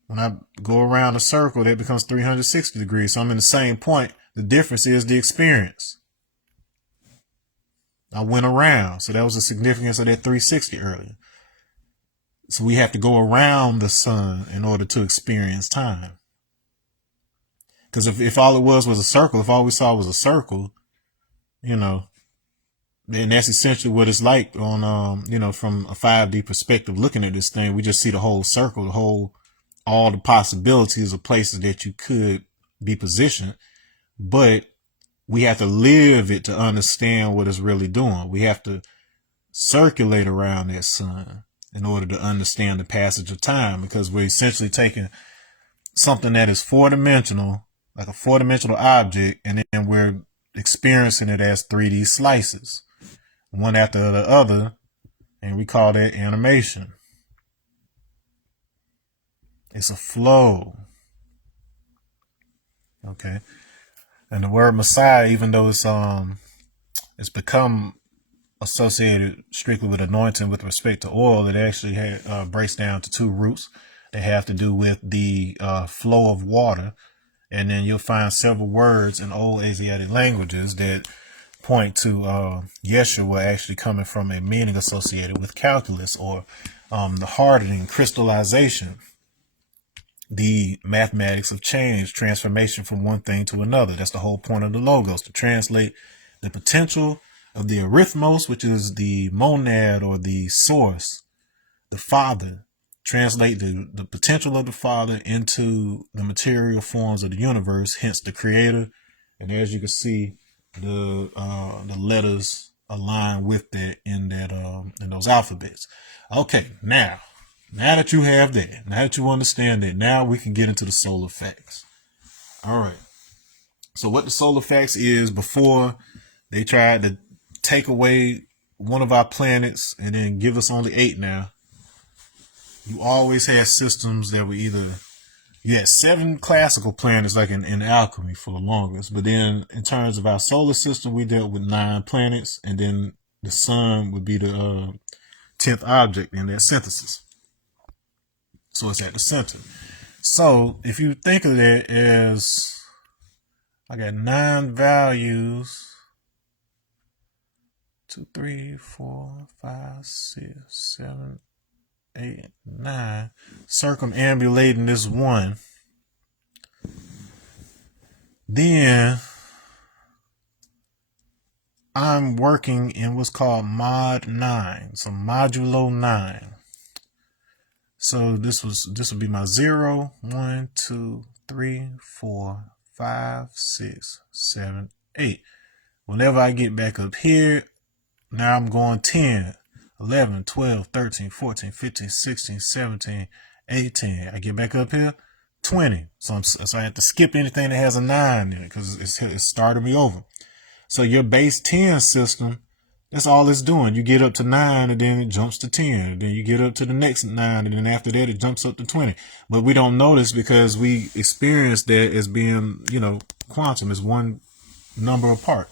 when I go around a circle, that becomes 360 degrees. So I'm in the same point. The difference is the experience. I went around. So that was the significance of that 360 earlier. So we have to go around the sun in order to experience time. Because if all it was a circle, if all we saw was a circle, you know, then that's essentially what it's like on, you know, from a 5D perspective, looking at this thing. We just see the whole circle, all the possibilities of places that you could be positioned. But we have to live it to understand what it's really doing. We have to circulate around that sun in order to understand the passage of time, because we're essentially taking something that is 4-dimensional, like a 4-dimensional object, and then we're experiencing it as 3D slices, one after the other, and we call that animation. It's a flow. Okay. And the word Messiah, even though it's become associated strictly with anointing with respect to oil, it actually breaks down to 2 roots that have to do with the flow of water. And then you'll find several words in old Asiatic languages that point to Yeshua actually coming from a meaning associated with calculus, or the hardening, crystallization, the mathematics of change, transformation from one thing to another. That's the whole point of the logos, to translate the potential of the arithmos, which is the monad or the source, the Father, translate the potential of the Father into the material forms of the universe, hence the Creator. And as you can see, the letters align with that in those alphabets. Okay, now that you have that, now that you understand that, now we can get into the solar facts. All right. So what the solar facts is, before they tried to take away one of our planets and then give us only 8 now, you always had systems that were either, you had 7 classical planets, like in alchemy for the longest, but then in terms of our solar system, we dealt with 9 planets, and then the sun would be the 10th object in that synthesis. So it's at the center. So if you think of that as, I got 9 values, 2, 3, 4, 5, 6, 7, 8, 9, circumambulating this one, then I'm working in what's called mod 9, so modulo 9. So this would be my 0, 1, 2, 3, 4, 5, 6, 7, 8. Whenever I get back up here, now I'm going 10, 11, 12, 13, 14, 15, 16, 17, 18. I get back up here, 20. So I have to skip anything that has a 9 in it because it's started me over. So your base 10 system, that's all it's doing. You get up to 9 and then it jumps to 10. And then you get up to the next 9 and then after that it jumps up to 20. But we don't notice because we experience that as being, quantum is one number apart.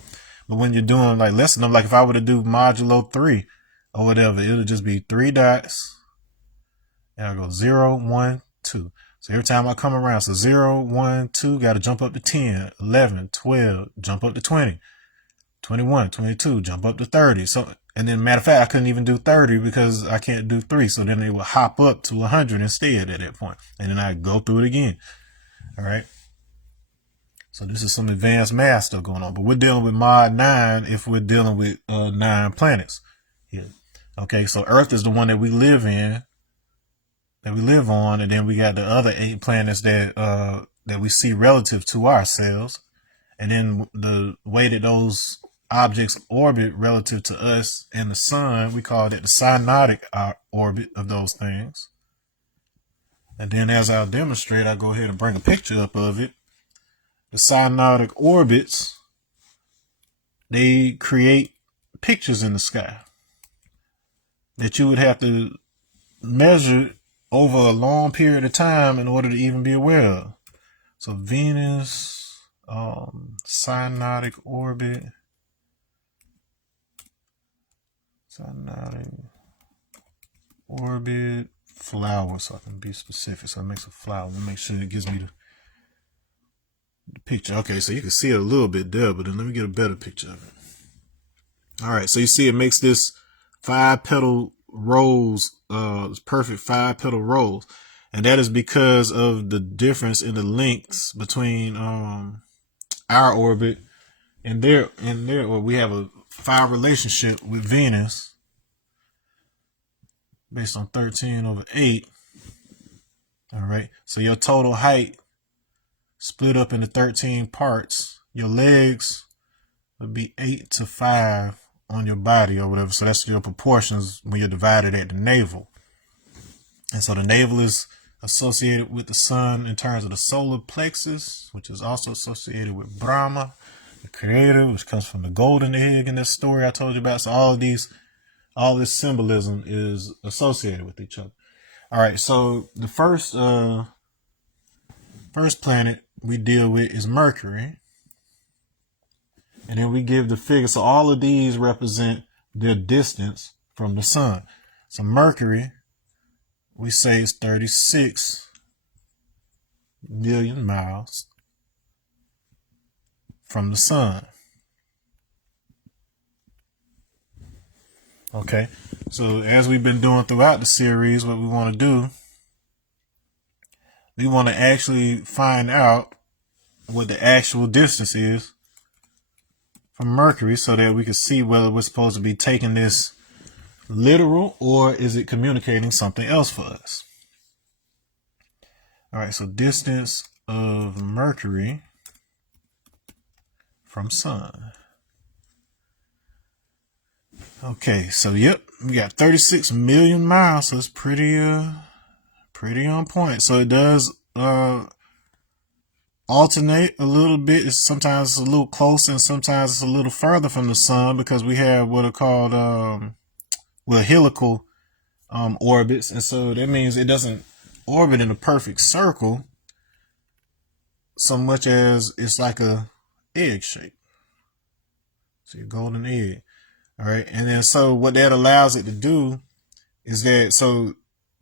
But when you're doing like less than, like if I were to do modulo 3 or whatever, it'll just be 3 dots. And I'll go 0, 1, 2. So every time I come around, so 0, 1, 2, got to jump up to 10, 11, 12, jump up to 20, 21, 22, jump up to 30. So, and then matter of fact, I couldn't even do 30 because I can't do 3. So then it would hop up to 100 instead at that point. And then I go through it again. All right. So this is some advanced math stuff going on, but we're dealing with mod 9 if we're dealing with 9 planets here. Okay, so Earth is the one that we live in, that we live on, and then we got the other 8 planets that we see relative to ourselves, and then the way that those objects orbit relative to us and the sun, we call that the synodic orbit of those things. And then as I'll demonstrate, I'll go ahead and bring a picture up of it. The synodic orbits, they create pictures in the sky that you would have to measure over a long period of time in order to even be aware of. So Venus, synodic orbit, flower, so I can be specific. So it makes a flower. Let me make sure it gives me the picture. Okay, so you can see it a little bit there, but then let me get a better picture of it. All right, so you see it makes this 5-petal rose, perfect 5-petal rose, and that is because of the difference in the lengths between our orbit and their orbit. We have a 5 relationship with Venus based on 13/8. All right, so your total height split up into 13 parts. Your legs would be 8 to 5 on your body or whatever. So that's your proportions when you're divided at the navel. And so the navel is associated with the sun in terms of the solar plexus, which is also associated with Brahma, the creator, which comes from the golden egg in this story I told you about. So all this symbolism is associated with each other. All right, so the first planet we deal with is Mercury. And then we give the figure. So all of these represent their distance from the sun. So Mercury, we say is 36 million miles from the sun. Okay, so as we've been doing throughout the series, what we want to do, we want to actually find out what the actual distance is from Mercury so that we can see whether we're supposed to be taking this literal or is it communicating something else for us. All right, so distance of Mercury from Sun. Okay, so yep, we got 36 million miles, so it's pretty on point. So it does alternate a little bit. Sometimes it's a little closer and sometimes it's a little further from the sun because we have what are called helical orbits, and so that means it doesn't orbit in a perfect circle so much as it's like a egg shape. So your golden egg. All right, and then so what that allows it to do is that, so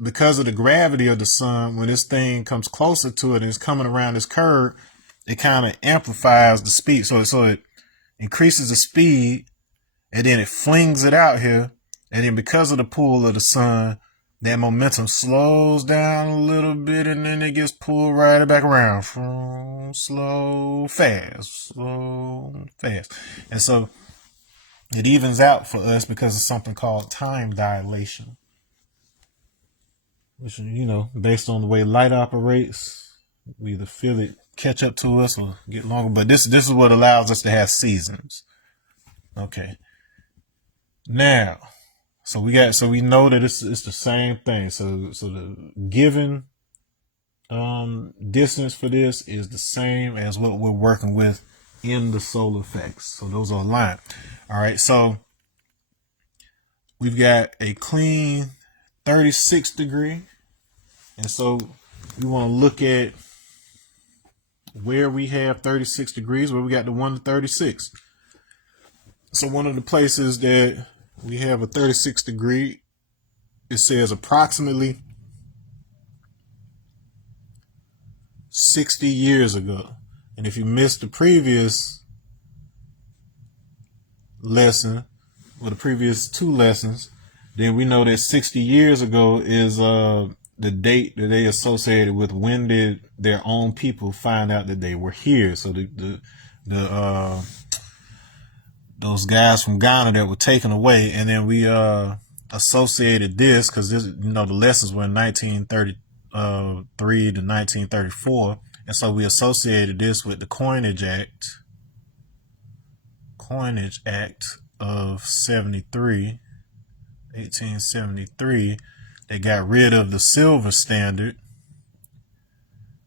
because of the gravity of the sun, when this thing comes closer to it and it's coming around this curve, it kind of amplifies the speed. So it increases the speed and then it flings it out here. And then because of the pull of the sun, that momentum slows down a little bit and then it gets pulled right back around. Slow, fast. And so it evens out for us because of something called time dilation, which, based on the way light operates, we either feel it catch up to us or get longer. But this is what allows us to have seasons. Okay. Now, so we know that it's the same thing. So the given distance for this is the same as what we're working with in the solar effects. So those are aligned. All right. So we've got a clean 36 degree. And so we want to look at where we have 36 degrees, where we got the 1 to 36. So one of the places that we have a 36 degree, it says approximately 60 years ago. And if you missed the previous lesson or the previous two lessons, then we know that 60 years ago is the date that they associated with when did their own people find out that they were here. So those guys from Ghana that were taken away, and then we associated this because the lessons were in 1933 to 1934, and so we associated this with the Coinage Act of 1873. They got rid of the silver standard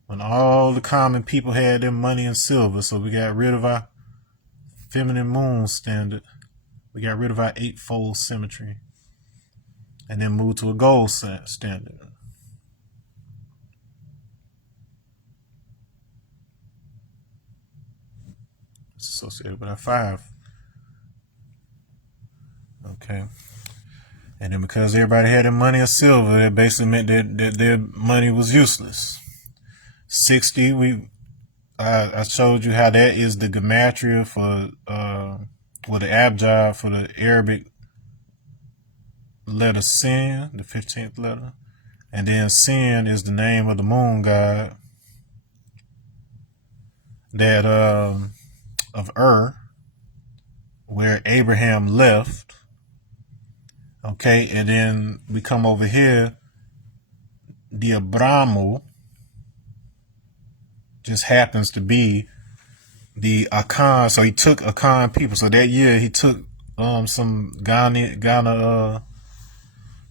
when all the common people had their money in silver. So we got rid of our feminine moon standard. We got rid of our eightfold symmetry and then moved to a gold standard. It's associated with our 5. Okay. And then because everybody had their money in silver, it basically meant that their money was useless. 60, I showed you how that is the gematria for, the abjad for the Arabic letter Sin, the 15th letter. And then Sin is the name of the moon god that, of where Abraham left. Okay, and then we come over here. The Abramu just happens to be the Akan. So he took Akan people. So that year he took some Ghana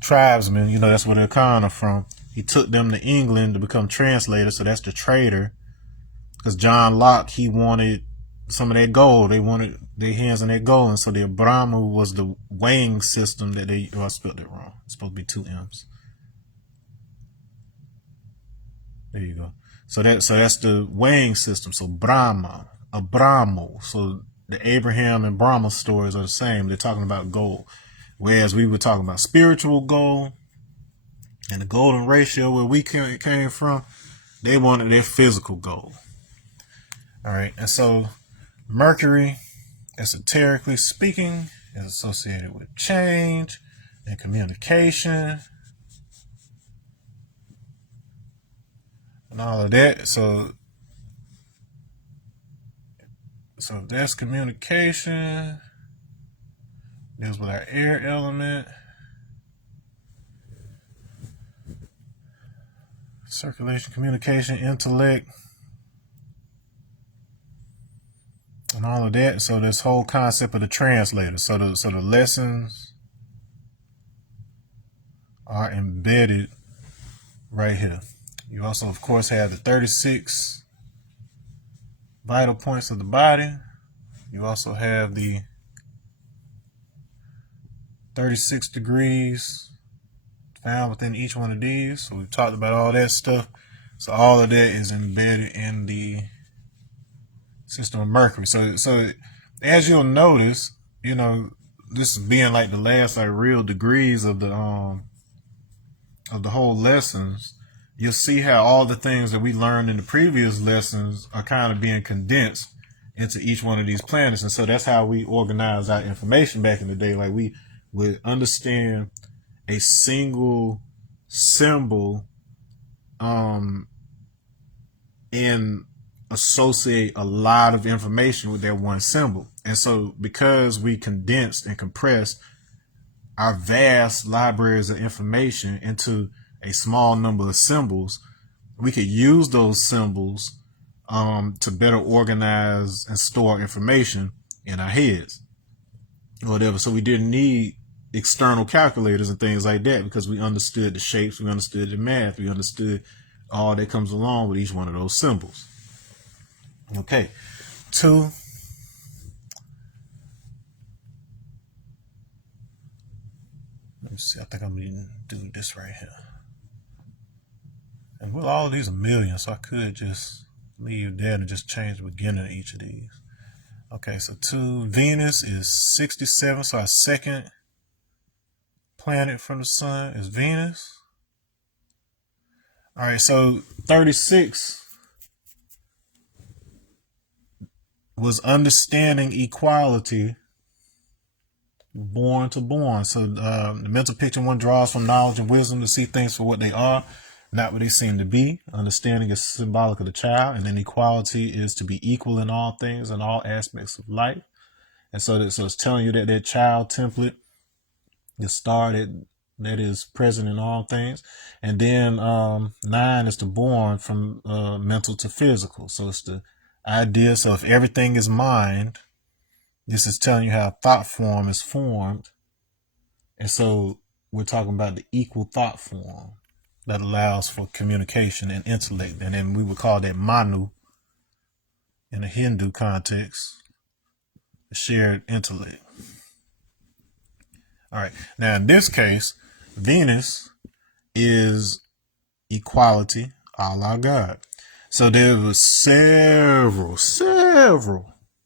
tribesmen. That's where the Akan are from. He took them to England to become translators. So that's the trader. Because John Locke, he wanted some of that gold. They wanted their hands on that gold. And so the Abramu was the weighing system that I spelled it wrong. It's supposed to be 2 M's. There you go. So that's the weighing system. So Abramu. So the Abraham and Brahma stories are the same. They're talking about gold. Whereas we were talking about spiritual gold and the golden ratio where we came from, they wanted their physical gold. All right. And so Mercury, esoterically speaking, is associated with change. and communication and all of that. So that's communication. Deals with our air element. Circulation, communication, intellect, and all of that. So this whole concept of the translator. So the lessons are embedded right here. You also, of course, have the 36 vital points of the body. You also have the 36 degrees found within each one of these. So we've talked about all that stuff. So all of that is embedded in the system of Mercury. So as you'll notice, this is being like the last real degrees of the whole lessons. You'll see how all the things that we learned in the previous lessons are kind of being condensed into each one of these planets. And so that's how we organize our information back in the day. Like we would understand a single symbol and associate a lot of information with that one symbol. And so because we condensed and compressed our vast libraries of information into a small number of symbols, we could use those symbols to better organize and store information in our heads or whatever. So we didn't need external calculators and things like that because we understood the shapes, we understood the math, we understood all that comes along with each one of those symbols. Okay, 2. Let me see, I think I'm going to do this right here. And well, all of these are millions, so I could just leave that and just change the beginning of each of these. Okay, so 2, Venus is 67, so our second planet from the sun is Venus. All right, so 36 was understanding equality born to born. So the mental picture one draws from knowledge and wisdom to see things for what they are, not what they seem to be. Understanding is symbolic of the child, and then equality is to be equal in all things and all aspects of life. And so it's telling you that child template, the star that is present in all things. And then 9 is the born from mental to physical. So it's the idea. So if everything is mind, this is telling you how thought form is formed. And so we're talking about the equal thought form that allows for communication and intellect. And then we would call that Manu in a Hindu context, the shared intellect. All right. Now, in this case, Venus is equality, Allah God. So there was several. So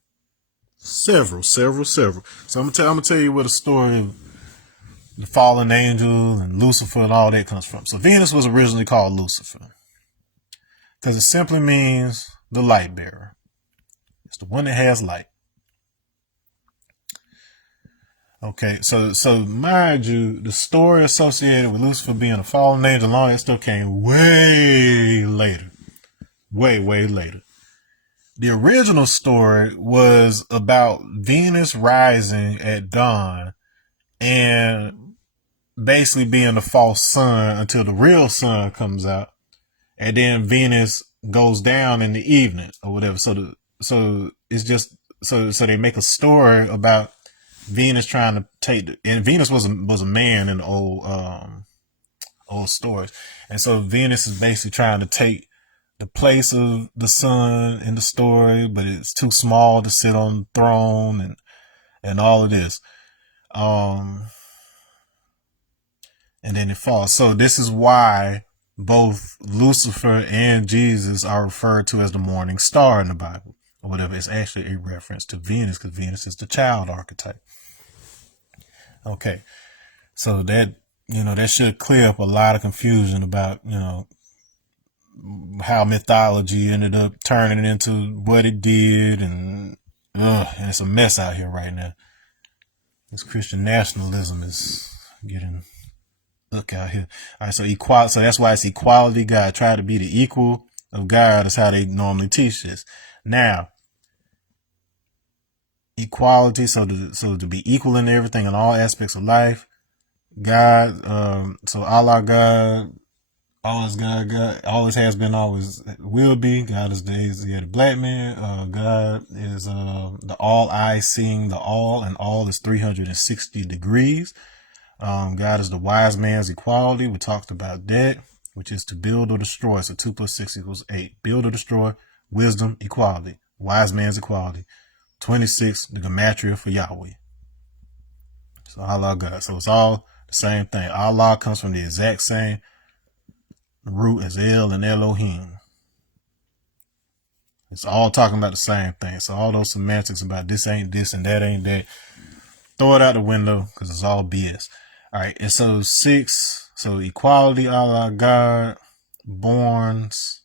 I'm gonna tell you where the story of the fallen angel and Lucifer and all that comes from. So Venus was originally called Lucifer because it simply means the light bearer. It's the one that has light. Okay, so mind you, the story associated with Lucifer being a fallen angel and all that stuff came way later. Way later. The original story was about Venus rising at dawn and basically being the false sun until the real sun comes out, and then Venus goes down in the evening or whatever. So it's just so they make a story about Venus trying to and Venus was a man in the old stories, and so Venus is basically trying to take the place of the sun in the story, but it's too small to sit on the throne and all of this. And then it falls. So this is why both Lucifer and Jesus are referred to as the morning star in the Bible or whatever. It's actually a reference to Venus because Venus is the child archetype. Okay. So that should clear up a lot of confusion about, how mythology ended up turning into what it did. And it's a mess out here right now. This Christian nationalism is Getting look out here. All right, so equality. So that's why it's equality. God try to be the equal of God. That's how they normally teach this. Now, equality. So to be equal in everything in all aspects of life. God. So Allah, God. Always God, always has been, always will be. God is the black man. God is the all eye seeing the all, and all is 360 degrees. God is the wise man's equality. We talked about that, which is to build or destroy. So 2 plus 6 equals 8. Build or destroy, wisdom, equality. Wise man's equality. 26, the gematria for Yahweh. So Allah, God. So it's all the same thing. Allah comes from the exact same root as El and Elohim. It's all talking about the same thing. So all those semantics about this ain't this and that ain't that, throw it out the window because it's all BS. All right. And so 6, so equality, Allah, God, borns,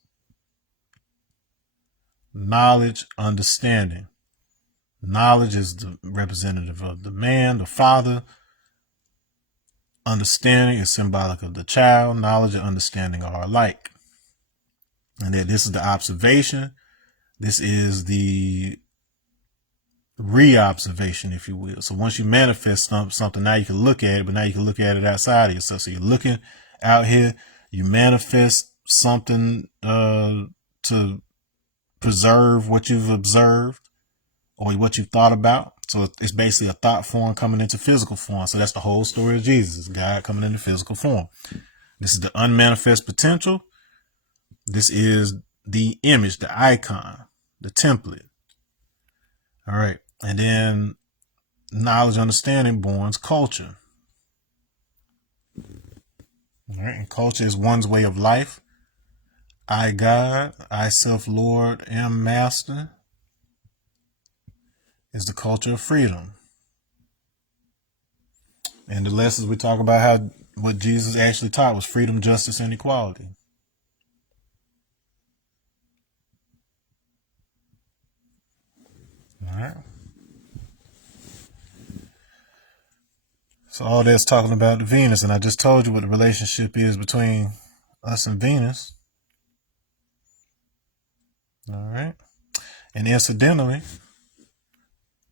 knowledge, understanding. Knowledge is the representative of the man, the father. Understanding is symbolic of the child. Knowledge and understanding are alike. And that this is the observation. This is the re-observation, if you will. So once you manifest something, now you can look at it, but now you can look at it outside of yourself. So you're looking out here, you manifest something to preserve what you've observed or what you've thought about. So it's basically a thought form coming into physical form. So that's the whole story of Jesus, God coming into physical form. This is the unmanifest potential. This is the image, the icon, the template. All right. And then knowledge, understanding borns culture. All right. And culture is one's way of life. I, God, I, self, Lord, am master is the culture of freedom. And the lessons we talk about how what Jesus actually taught was freedom, justice, and equality. All right. So all that's talking about the Venus, and I just told you what the relationship is between us and Venus. All right. And incidentally,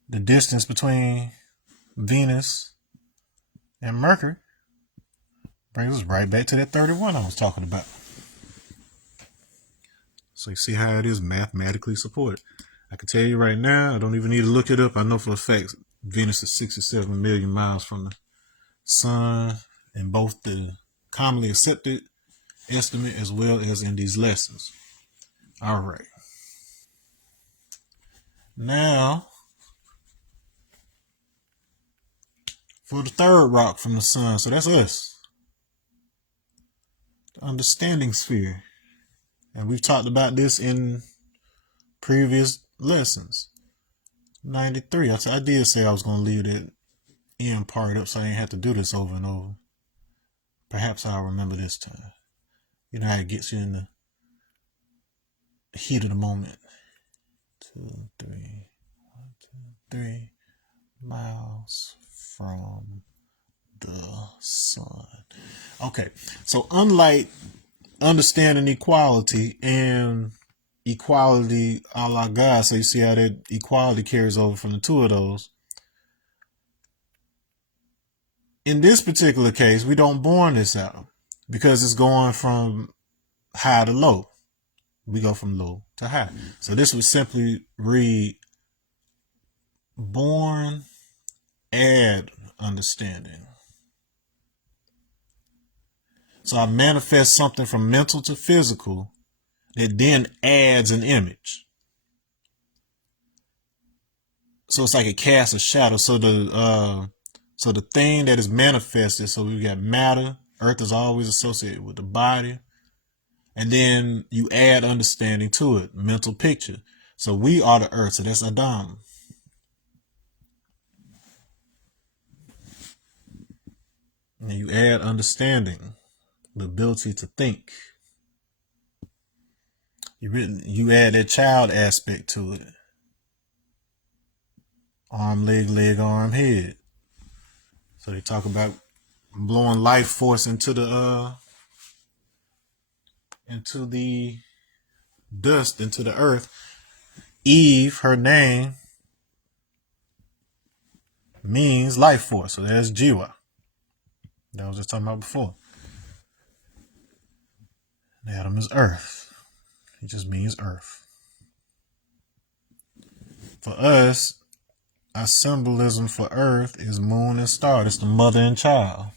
the distance between Venus and Mercury brings us right back to that 31 I was talking about. So you see how it is mathematically supported. I can tell you right now, I don't even need to look it up. I know for a fact Venus is 67 million miles from the sun in both the commonly accepted estimate as well as in these lessons. All right. Now, for the third rock from the sun, so that's us. The understanding sphere. And we've talked about this in previous lessons. 93. I did say I was going to leave that end part up so I didn't have to do this over and over. Perhaps I'll remember this time. You know how it gets you in the heat of the moment. 2, 3, 1, 2, 3 miles from the sun. Okay, so unlike understanding equality and equality a la God, so you see how that equality carries over from the two of those. In this particular case, we don't born this out because it's going from high to low. We go from low to high. So this would simply read born, add understanding. So I manifest something from mental to physical that then adds an image. So it's like it casts a shadow. So the thing that is manifested, so we got matter, earth is always associated with the body. And then you add understanding to it, mental picture. So we are the earth, so that's Adam. And you add understanding, the ability to think. You add that child aspect to it. Arm, leg, arm, head. So they talk about blowing life force into the dust, into the earth. Eve, her name means life force. So there's Jiwa. That was just talking about before. Adam is earth. It just means earth. For us, our symbolism for earth is moon and star. It's the mother and child.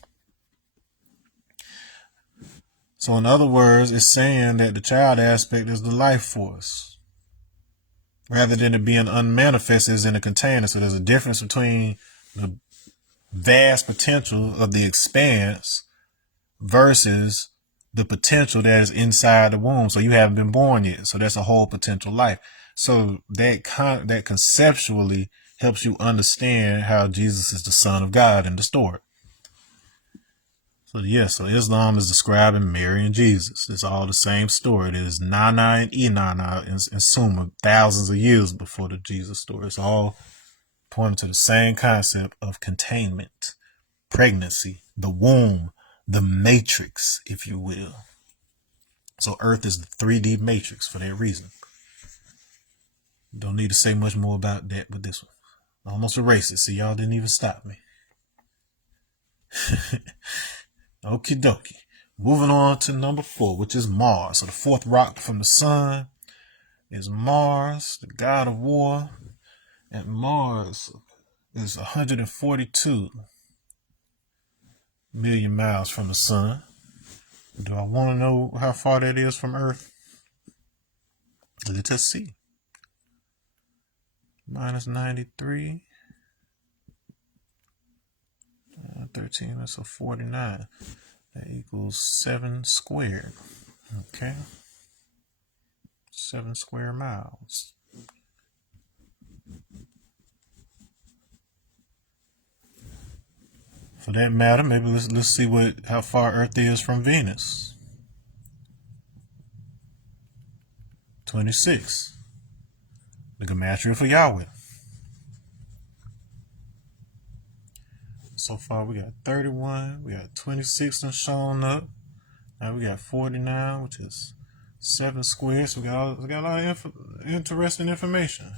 So in other words, it's saying that the child aspect is the life force, rather than it being unmanifested as in a container. So there's a difference between the vast potential of the expanse versus the potential that is inside the womb. So you haven't been born yet. So that's a whole potential life. So that conceptually helps you understand how Jesus is the Son of God in the story. So yes, so Islam is describing Mary and Jesus. It's all the same story. It is Nana and Inanna and Summa, thousands of years before the Jesus story. It's all pointing to the same concept of containment, pregnancy, the womb, the matrix, if you will. So Earth is the 3D matrix for that reason. Don't need to say much more about that with this one. I almost erased it. See, y'all didn't even stop me. Okie dokie. Moving on to number 4, which is Mars. So the fourth rock from the sun is Mars, the god of war. And Mars is 142 million miles from the sun. Do I want to know how far that is from Earth? Let's just see. Minus 93. 13, that's a 49. That equals 7 squared. Okay. 7 square miles. For that matter, maybe let's see how far Earth is from Venus. 26. The gematria for Yahweh. So far we got 31, we got 26 done shown up. Now we got 49, which is 7 squared. So we got a lot of interesting information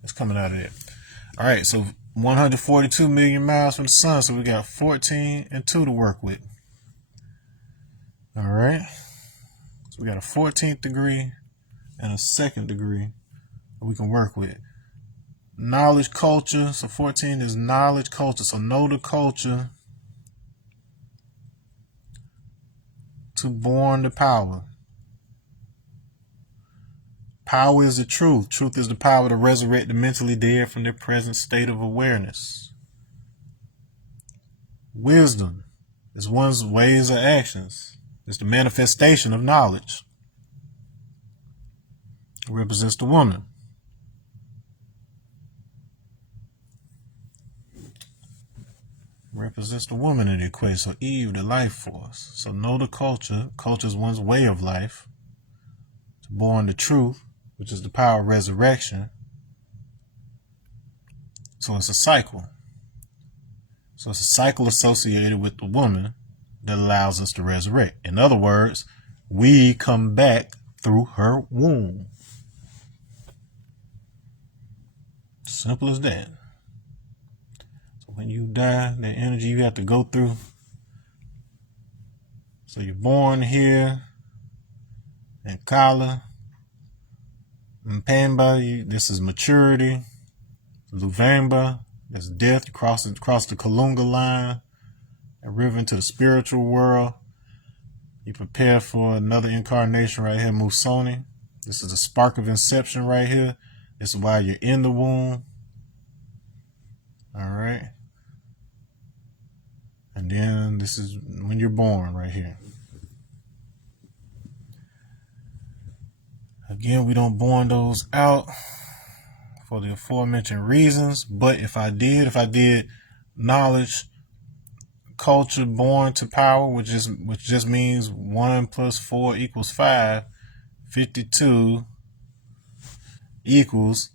that's coming out of it. All right, so 142 million miles from the sun. So we got 14 and 2 to work with. All right. So we got a 14th degree and a 2nd degree that we can work with. Knowledge culture. So 14 is knowledge culture. So know the culture to born the power. Power is the truth. Truth is the power to resurrect the mentally dead from their present state of awareness. Wisdom is one's ways or actions. It's the manifestation of knowledge. It represents the woman. Represents the woman in the equation. So Eve, the life force. So know the culture. Culture is one's way of life. To born the truth, which is the power of resurrection. So it's a cycle. So it's a cycle associated with the woman that allows us to resurrect. In other words, we come back through her womb. Simple as that. So when you die, that energy you have to go through. So you're born here in Kala, Mpamba, this is maturity. Luvamba, that's death. You cross the Kalunga line, a river into the spiritual world. You prepare for another incarnation right here, Musoni. This is the spark of inception right here. This is why you're in the womb. All right. And then this is when you're born right here. Again, we don't born those out for the aforementioned reasons. But if I did knowledge, culture, born to power, which just means 1 plus 4 equals 5, 52 equals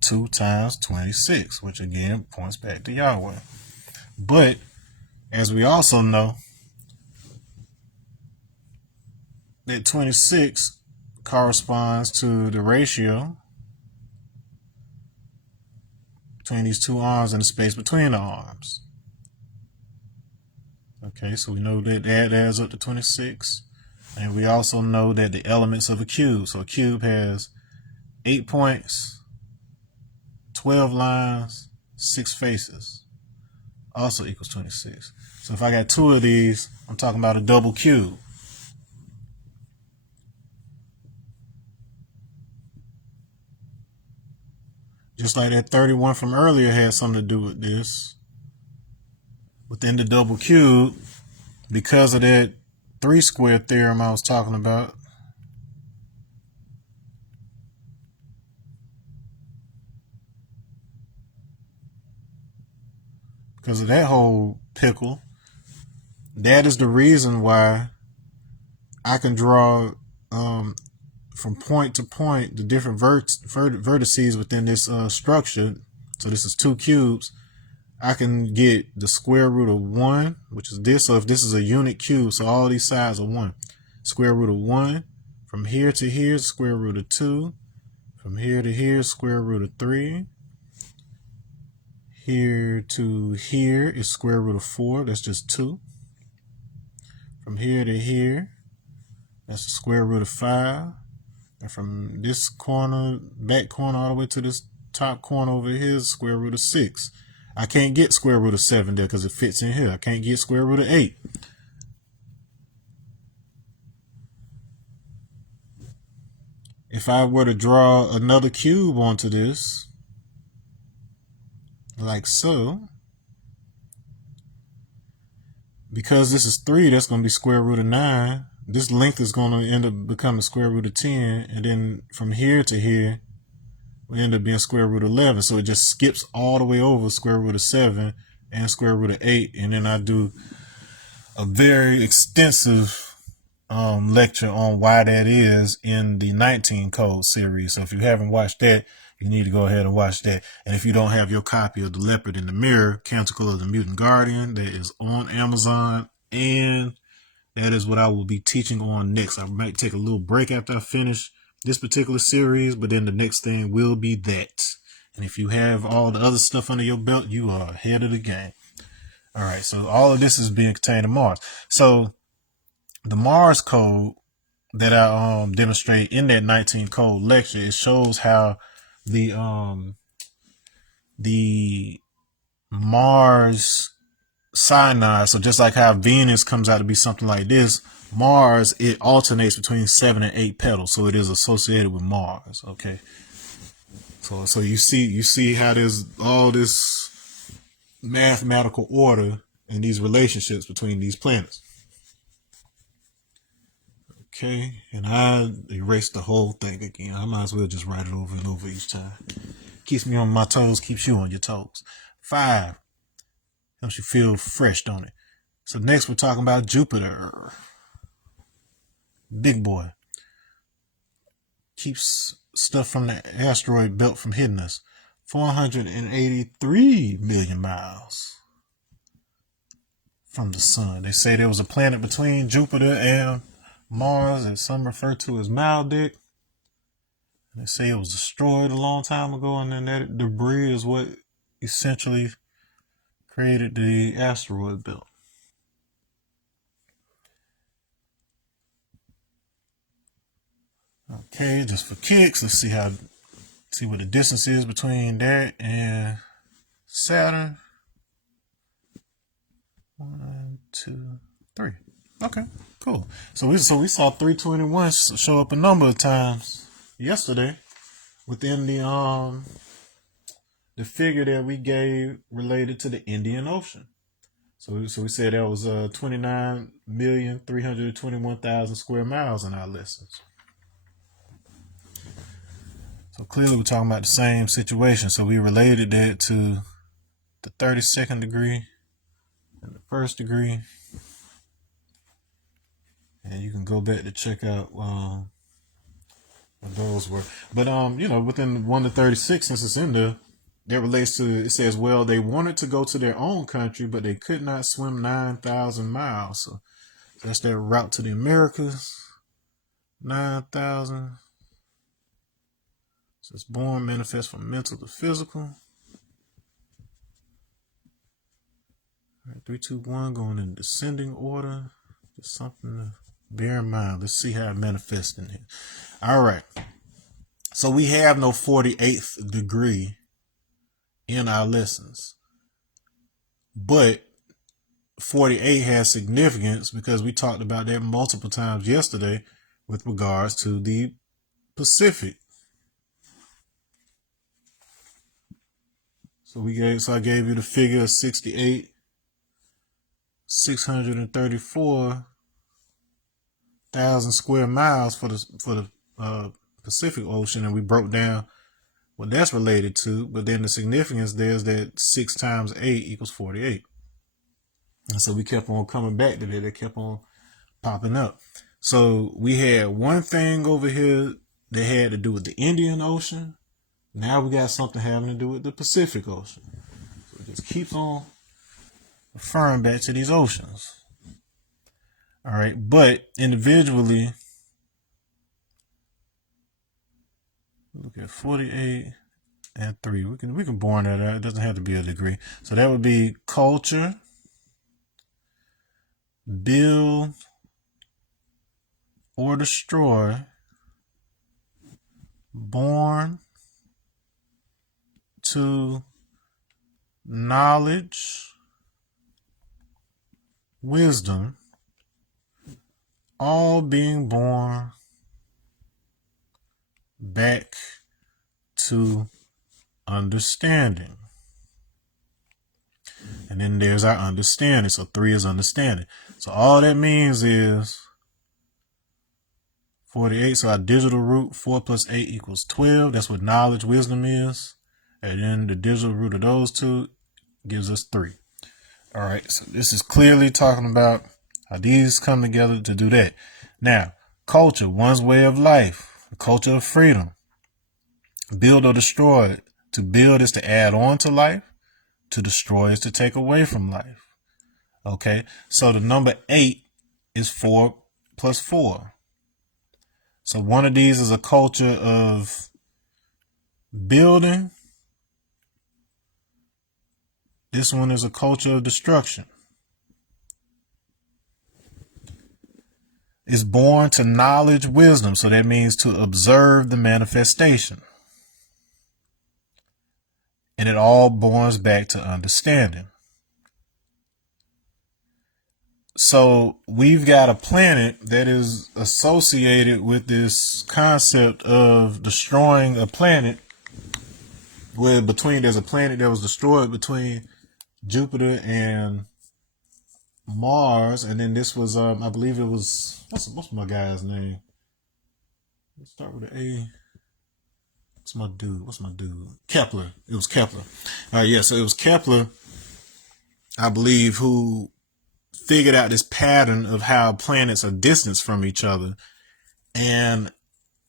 2 times 26, which again points back to Yahweh. But As we also know, that 26 corresponds to the ratio between these two arms and the space between the arms. Okay, so we know that that adds up to 26. And we also know that the elements of a cube. So a cube has 8 points, 12 lines, 6 faces. Also equals 26. So if I got 2 of these, I'm talking about a double cube. Just like that 31 from earlier had something to do with this. Within the double cube, because of that 3 square theorem I was talking about, because of that whole pickle, that is the reason why I can draw from point to point the different vertices within this structure. So this is 2 cubes. I can get the square root of 1, which is this. So if this is a unit cube, so all these sides are 1. Square root of 1. From here to here, square root of 2. From here to here, square root of 3. Here to here is square root of 4. That's just 2. From here to here, that's the square root of 5. And from this corner, back corner, all the way to this top corner over here is square root of 6. I can't get square root of 7 there because it fits in here. I can't get square root of 8. If I were to draw another cube onto this, like so, because this is 3, that's going to be square root of 9. This length is going to end up becoming square root of 10. And then from here to here, we end up being square root of 11. So it just skips all the way over square root of 7 and square root of 8. And then I do a very extensive lecture on why that is in the 19 code series. So if you haven't watched that, you need to go ahead and watch that. And if you don't have your copy of The Leopard in the Mirror, Canticle of the Mutant Guardian, that is on Amazon, and that is what I will be teaching on next. I might take a little break after I finish this particular series, but then the next thing will be that. And if you have all the other stuff under your belt, you are ahead of the game. All right, so all of this is being contained in Mars. So the Mars code that I demonstrate in that 19 code lecture, it shows how the Mars synod, so just like how Venus comes out to be something like this, Mars, it alternates between 7 and 8 petals, so it is associated with Mars. Okay, so you see how there's all this mathematical order and these relationships between these planets. Okay, and I erased the whole thing again. I might as well just write it over and over each time. Keeps me on my toes, keeps you on your toes. 5. Helps you feel fresh, don't it? So next we're talking about Jupiter. Big boy. Keeps stuff from the asteroid belt from hitting us. 483 million miles from the sun. They say there was a planet between Jupiter and Mars that some refer to as Maldek. They say it was destroyed a long time ago, and then that debris is what essentially created the asteroid belt. Okay, just for kicks, let's see what the distance is between that and Saturn. 1, 2, 3. Okay, cool. So we saw 321 show up a number of times yesterday within the figure that we gave related to the Indian Ocean. So we said that was 29,321,000 square miles in our lessons. So clearly we're talking about the same situation. So we related that to the 32nd degree and the 1st degree. And you can go back to check out what those were. But within 1 to 36, since it's in there, that relates to, it says, well, they wanted to go to their own country, but they could not swim 9,000 miles. So that's their route to the Americas. 9,000. So it's born, manifest from mental to physical. All right, 3, 2, 1, going in descending order. Just something to bear in mind. Let's see how it manifests in here. All right. So we have no 48th degree in our lessons, but 48 has significance because we talked about that multiple times yesterday with regards to the Pacific. So I gave you the figure of 68, 634,000 square miles for the Pacific Ocean, and we broke down what that's related to. But then the significance there's that 6 times 8 equals 48. And so we kept on coming back to that. It kept on popping up. So we had one thing over here that had to do with the Indian Ocean. Now we got something having to do with the Pacific Ocean. So it just keeps on referring back to these oceans. All right, but individually, look at 48 and 3. We can born that out. It doesn't have to be a degree. So that would be culture, build or destroy, born to knowledge, wisdom, all being born back to understanding. And then there's our understanding. So 3 is understanding. So all that means is 48. So our digital root, 4 plus 8 equals 12. That's what knowledge, wisdom is. And then the digital root of those two gives us 3. All right. So this is clearly talking about how these come together to do that. Now, culture, one's way of life, the culture of freedom. Build or destroy. To build is to add on to life. To destroy is to take away from life. Okay. So the number 8 is 4 plus 4. So one of these is a culture of building. This one is a culture of destruction. It's born to knowledge, wisdom. So that means to observe the manifestation. And it all borns back to understanding. So we've got a planet that is associated with this concept of destroying a planet, where there's a planet that was destroyed between Jupiter and Mars, and then this was I believe it was what's my guy's name? Let's start with an A. What's my dude? Kepler. It was Kepler. Yeah, so it was Kepler, I believe, who figured out this pattern of how planets are distanced from each other. And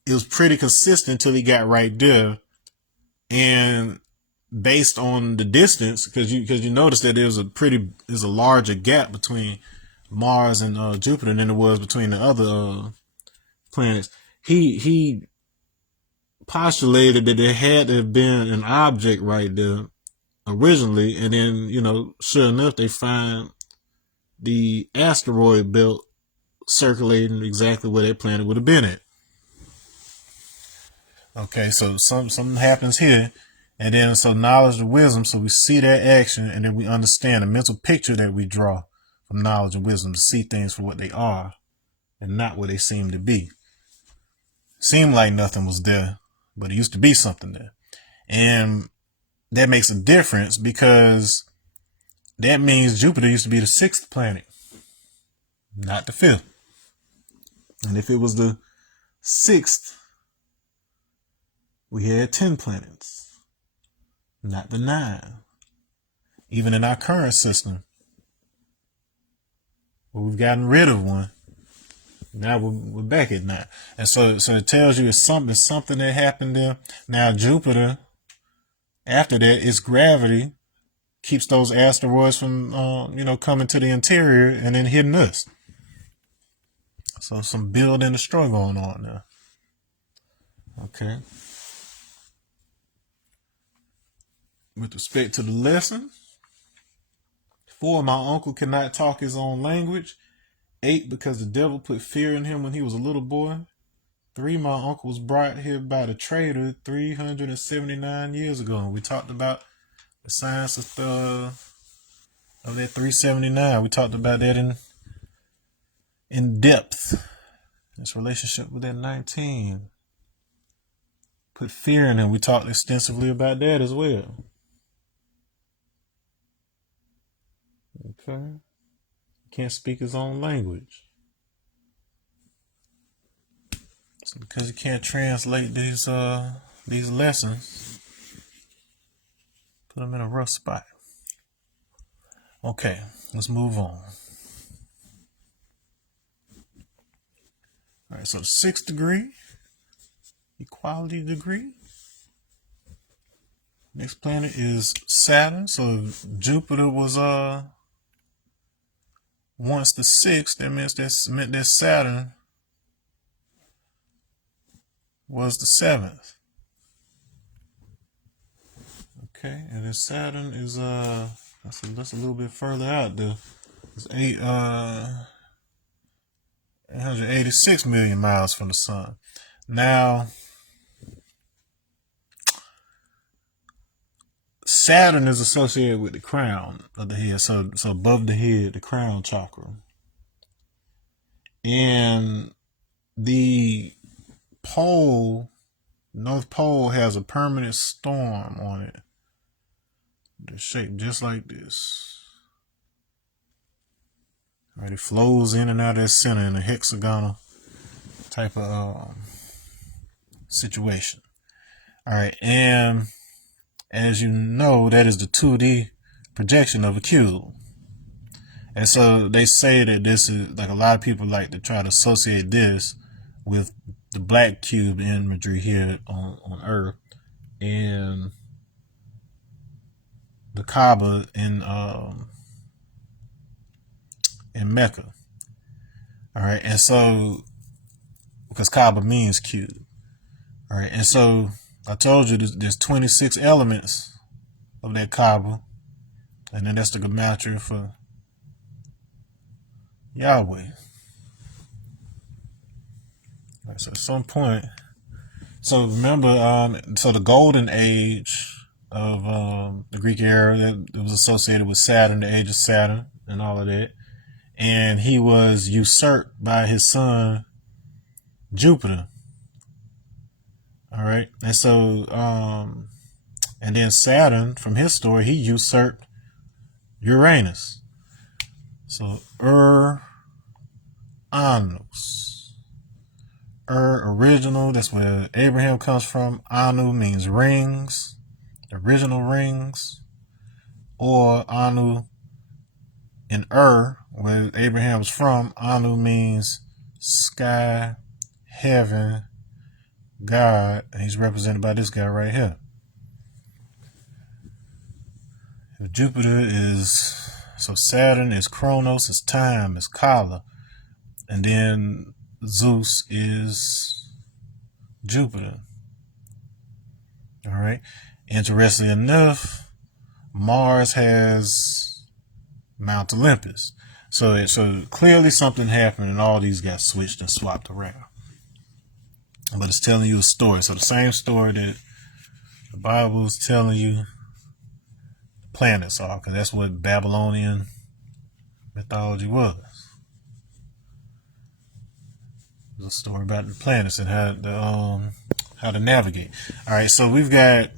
it was pretty consistent until he got right there. And based on the distance, because you notice that there's a larger gap between Mars and Jupiter than there was between the other planets. He postulated that there had to have been an object right there originally, and then sure enough they find the asteroid belt circulating exactly where that planet would have been at. Okay, so something happens here, and then so knowledge and wisdom, so we see that action, and then we understand the mental picture that we draw from knowledge and wisdom to see things for what they are and not what they seem to be. Seemed like nothing was there, but it used to be something there. And that makes a difference because that means Jupiter used to be the 6th planet, not the 5th. And if it was the 6th, we had 10 planets, not the 9. Even in our current system, where we've gotten rid of one, now we're back at 9. And so it tells you it's something that happened there. Now Jupiter After that, its gravity keeps those asteroids from, coming to the interior and then hitting us. So some build and destroy going on now. Okay. With respect to the lesson, 4, my uncle cannot talk his own language. 8, because the devil put fear in him when he was a little boy. 3, my uncle was brought here by the trader 379 years ago. And we talked about the science of that 379. We talked about that in depth. Its relationship with that 19. Put fear in him. We talked extensively about that as well. Okay. Can't speak his own language. So because you can't translate these lessons, put them in a rough spot. Okay, let's move on. All right, so the 6th degree, equality degree. Next planet is Saturn. So if Jupiter was once the 6th, that meant that Saturn was the 7th. Okay, and then Saturn is that's a little bit further out there. It's 886 million miles from the sun. Now, Saturn is associated with the crown of the head, so above the head, the crown chakra. And the North Pole has a permanent storm on it. They're shaped just like this. All right, it flows in and out of that center in a hexagonal type of situation. All right, and as you know, that is the 2D projection of a cube. And so they say that this is, like, a lot of people like to try to associate this with the black cube imagery here on Earth and the Kaaba in Mecca. All right, and so because Kaaba means cube. All right, and so I told you there's 26 elements of that Kaaba, and then that's the gematria for Yahweh. All right, so at some point, so remember, so the golden age of the Greek era, it was associated with Saturn, the age of Saturn, and all of that, and he was usurped by his son Jupiter. All right, and so and then Saturn, from his story, he usurped Uranus. So Anus, original. That's where Abraham comes from. Anu means rings, original rings, or Anu in where Abraham was from. Anu means sky, heaven, God, and he's represented by this guy right here. Jupiter is, so Saturn is Chronos, is time, is Kala, and then Zeus is Jupiter. All right. Interestingly enough, Mars has Mount Olympus. So clearly something happened and all these got switched and swapped around. But it's telling you a story. So the same story that the Bible is telling you planets are, because that's what Babylonian mythology was. It was a story about the planets and how to navigate. All right, so we've got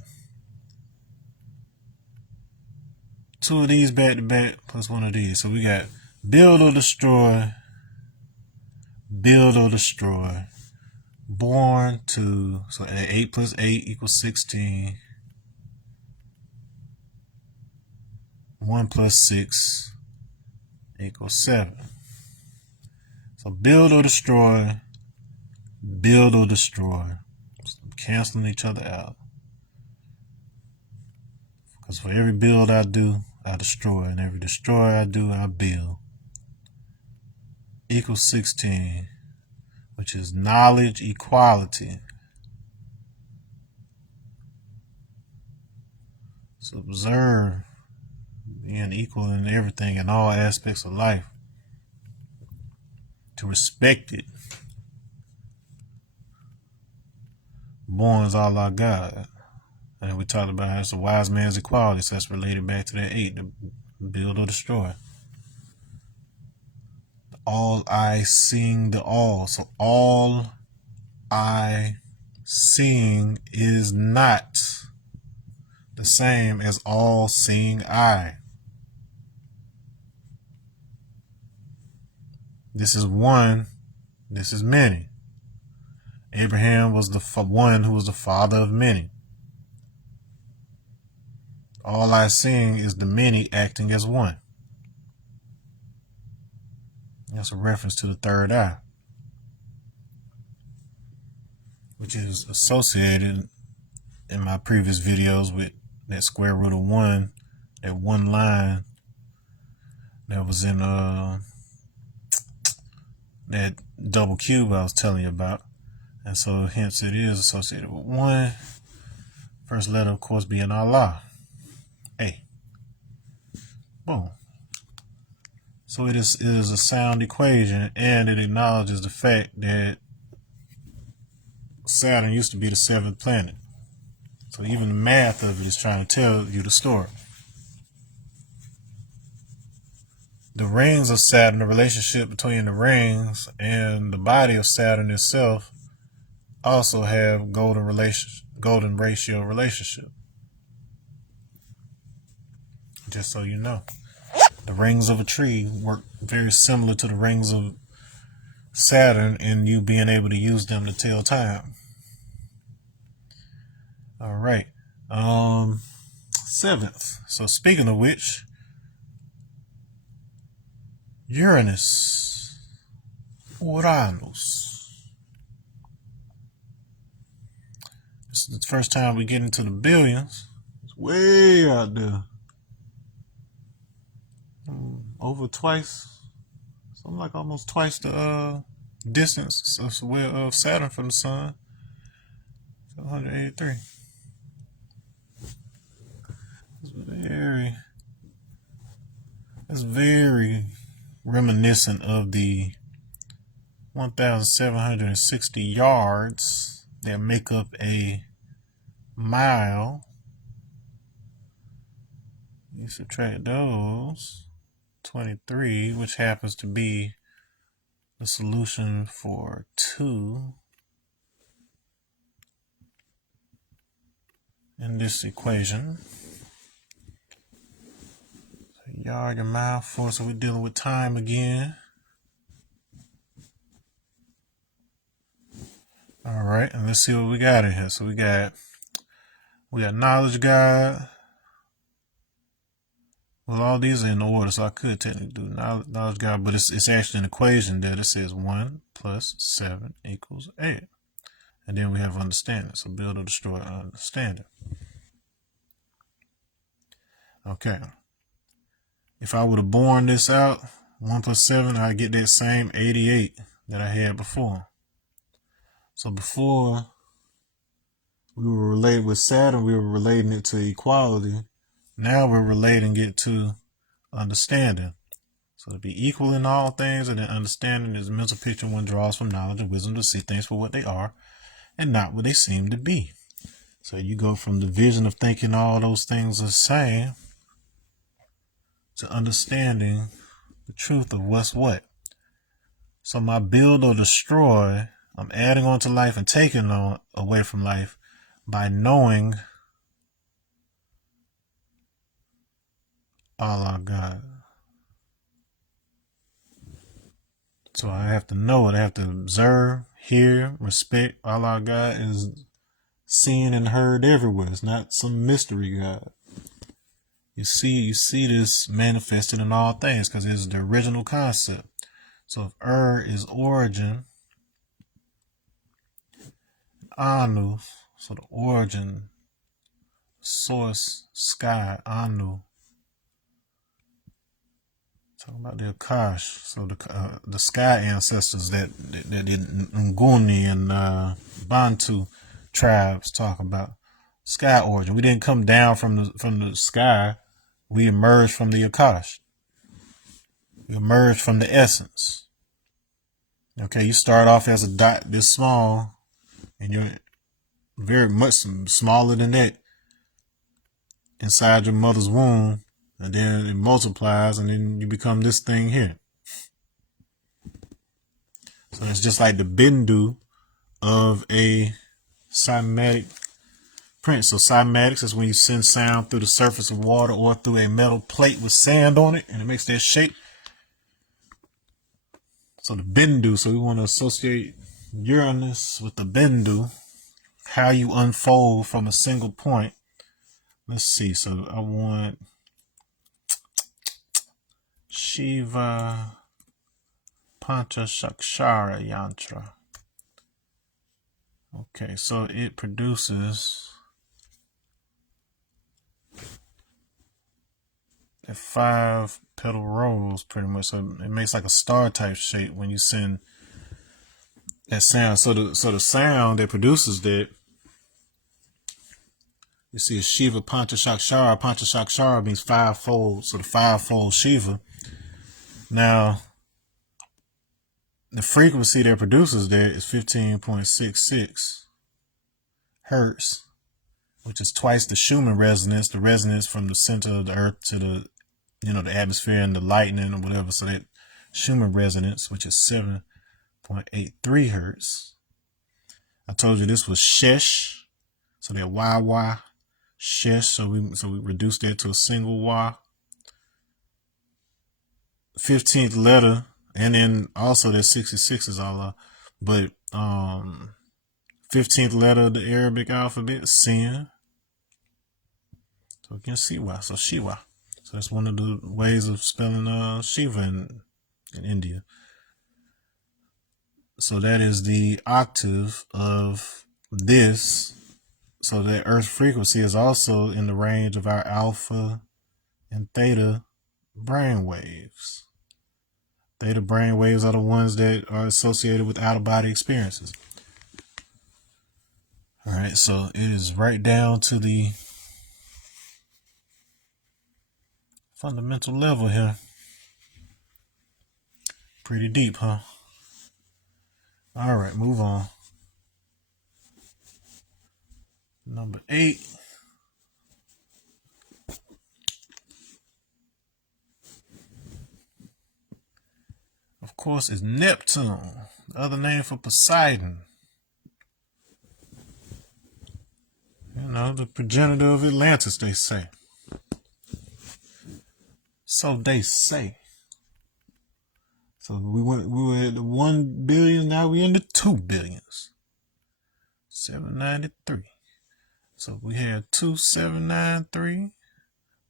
2 of these back to back plus 1 of these. So we got build or destroy, born to, so 8 plus 8 equals 16. 1 plus 6 equals 7. So build or destroy, so canceling each other out. Because for every build I do, I destroy. And every destroy I do, I build. Equals 16, which is knowledge equality. So observe being equal in everything, in all aspects of life. To respect it. Born is all our God. And we talked about how it's a wise man's equality, so that's related back to that 8, to build or destroy. All I seeing the all. So all I seeing is not the same as all seeing I. This is one, this is many. Abraham was the one who was the father of many. All I seeing is the many acting as one. That's a reference to the third eye, which is associated in my previous videos with that square root of 1, that one line that was in that double cube I was telling you about. And so hence it is associated with 1. First letter, of course, being Allah. A. Boom. So it is a sound equation, and it acknowledges the fact that Saturn used to be the 7th planet. So even the math of it is trying to tell you the story. The rings of Saturn, the relationship between the rings and the body of Saturn itself, also have golden ratio relationship. Just so you know. The rings of a tree work very similar to the rings of Saturn in you being able to use them to tell time. All right. 7th. So speaking of which, Uranus. This is the first time we get into the billions. It's way out there. Over twice, something like almost twice the distance of Saturn from the sun. 183. It's very reminiscent of the 1,760 yards that make up a mile. You subtract those, 23, which happens to be the solution for 2 in this equation. So yard and mile for, so we're dealing with time again. All right, and let's see what we got in here. So we got knowledge God. Well, all these are in order, so I could technically do knowledge God, but it's actually an equation there that says 1 plus 7 equals 8. And then we have understanding. So build or destroy understanding. Okay. If I would have borne this out, 1 plus 7, I'd get that same 88 that I had before. So before we were related with Saturn, we were relating it to equality. Now we're relating it to understanding. So to be equal in all things, and then understanding is a mental picture one draws from knowledge and wisdom to see things for what they are and not what they seem to be. So you go from the vision of thinking all those things are the same to understanding the truth of what's what. So my build or destroy, I'm adding on to life and taking on away from life by knowing Allah God. So I have to know it. I have to observe, hear, respect. Allah God is seen and heard everywhere. It's not some mystery God. You see this manifested in all things because it's the original concept. So if is origin, Anu, so the origin, source sky Anu. Talking about the Akash, so the sky ancestors that the Nguni and Bantu tribes talk about. Sky origin. We didn't come down from the sky. We emerged from the Akash. We emerged from the essence. Okay, you start off as a dot this small, and you're very much smaller than that inside your mother's womb, and then it multiplies, and then you become this thing here. So it's just like the bindu of a cymatic print. So cymatics is when you send sound through the surface of water or through a metal plate with sand on it, and it makes that shape. So the bindu, so we want to associate Uranus with the bindu, how you unfold from a single point. Let's see. So I want Shiva Panchashakshara Yantra. Okay, so it produces a 5 petal rose pretty much. So it makes like a star type shape when you send that sound. So the sound that produces that, you see, a Shiva Panchashakshara. Panchashakshara means fivefold, so the fivefold Shiva. Now, the frequency that produces that is 15.66 hertz, which is twice the Schumann resonance, the resonance from the center of the earth to the, the atmosphere and the lightning or whatever. So that Schumann resonance, which is 7.83 hertz. I told you this was Shesh, so that YY Shesh. So we reduced that to a single Y. 15th letter, and then also that 66 is all up, but 15th letter of the Arabic alphabet, Sin. So you can see why. So Shiva. So that's one of the ways of spelling Shiva in India. So that is the octave of this. So that Earth frequency is also in the range of our alpha and theta brain waves. Theta brain waves are the ones that are associated with out-of-body experiences. All right, so it is right down to the fundamental level here. Pretty deep, huh? All right, move on. Number 8. Of course, is Neptune, the other name for Poseidon. The progenitor of Atlantis, they say. So they say. So we were at 1 billion, now we're in the 2 billions. 793. So we had 2793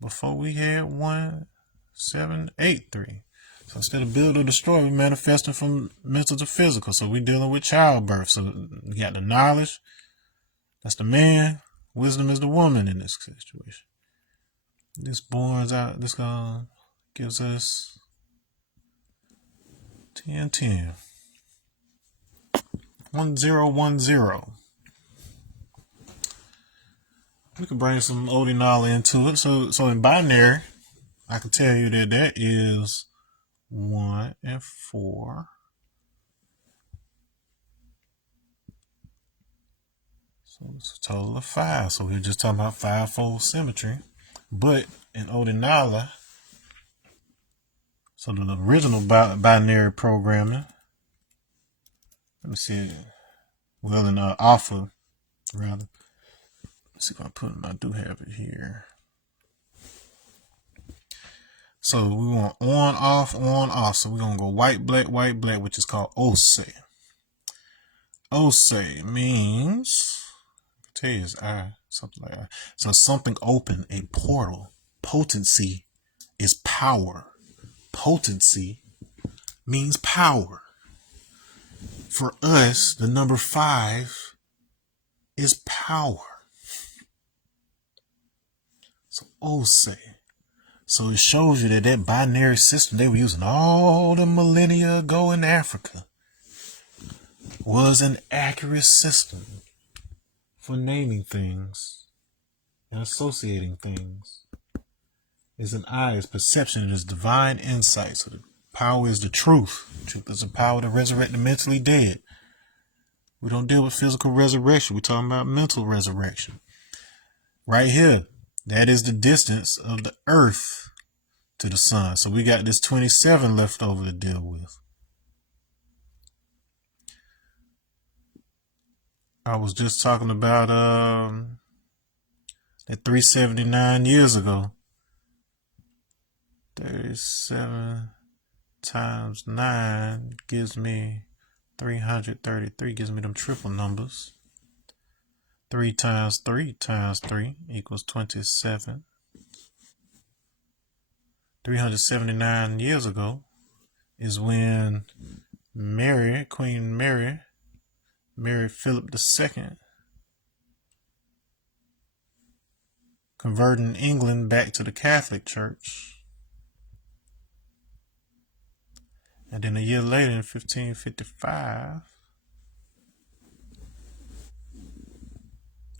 before we had 1783. So instead of build or destroy, we're manifesting from mental to physical. So we're dealing with childbirth. So we got the knowledge. That's the man. Wisdom is the woman in this situation. This borns out. This gives us 1010. 1010. We can bring some Odinala into it. So in binary, I can tell you that is 1 and 4. So it's a total of 5. So we're just talking about fivefold symmetry. But in Odinala, so the original binary programming, let me see. Well, in alpha, rather. Let's see if I do have it here. So we want on, off, on, off. So we're going to go white, black, which is called Ose. Ose means, tell you, something like that. So something open, a portal. Potency is power. Potency means power. For us, the number 5 is power. So Ose. So it shows you that that binary system they were using all the millennia ago in Africa was an accurate system for naming things and associating things. Is an eye, is perception, it is divine insight. So the power is the truth. Truth is the power to resurrect the mentally dead. We don't deal with physical resurrection. We're talking about mental resurrection. Right here, that is the distance of the earth to the sun. So we got this 27 left over to deal with. I was just talking about that 379 years ago. 37 times 9 gives me 333, gives me them triple numbers. 3 times 3 times 3 equals 27. 379 years ago is when Mary, Queen Mary, married Philip II, converting England back to the Catholic Church. And then a year later, in 1555,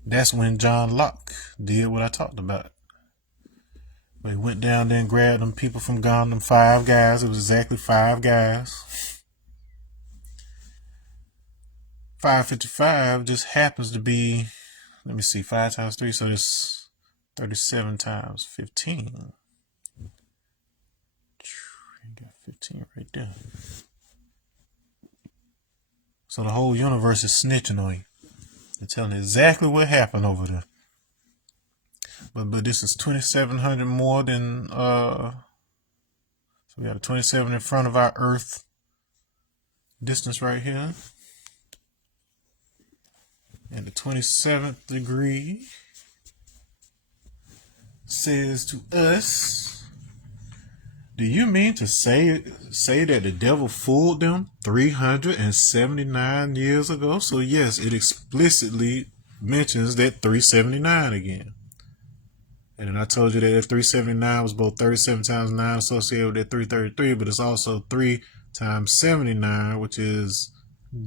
that's when John Locke did what I talked about. But he went down there and grabbed them people from Ghana, them 5 guys. It was exactly 5 guys. 555 just happens to be, let me see, 5 times 3, so it's 37 times 15. Got 15 right there. So the whole universe is snitching on you. They're telling you exactly what happened over there. But this is 2,700 more than, so we got a 27 in front of our Earth distance right here. And the 27th degree says to us, do you mean to say that the devil fooled them 379 years ago? So yes, it explicitly mentions that 379 again. And then I told you that 379 was both 37 times 9 associated with that 333, but it's also 3 times 79, which is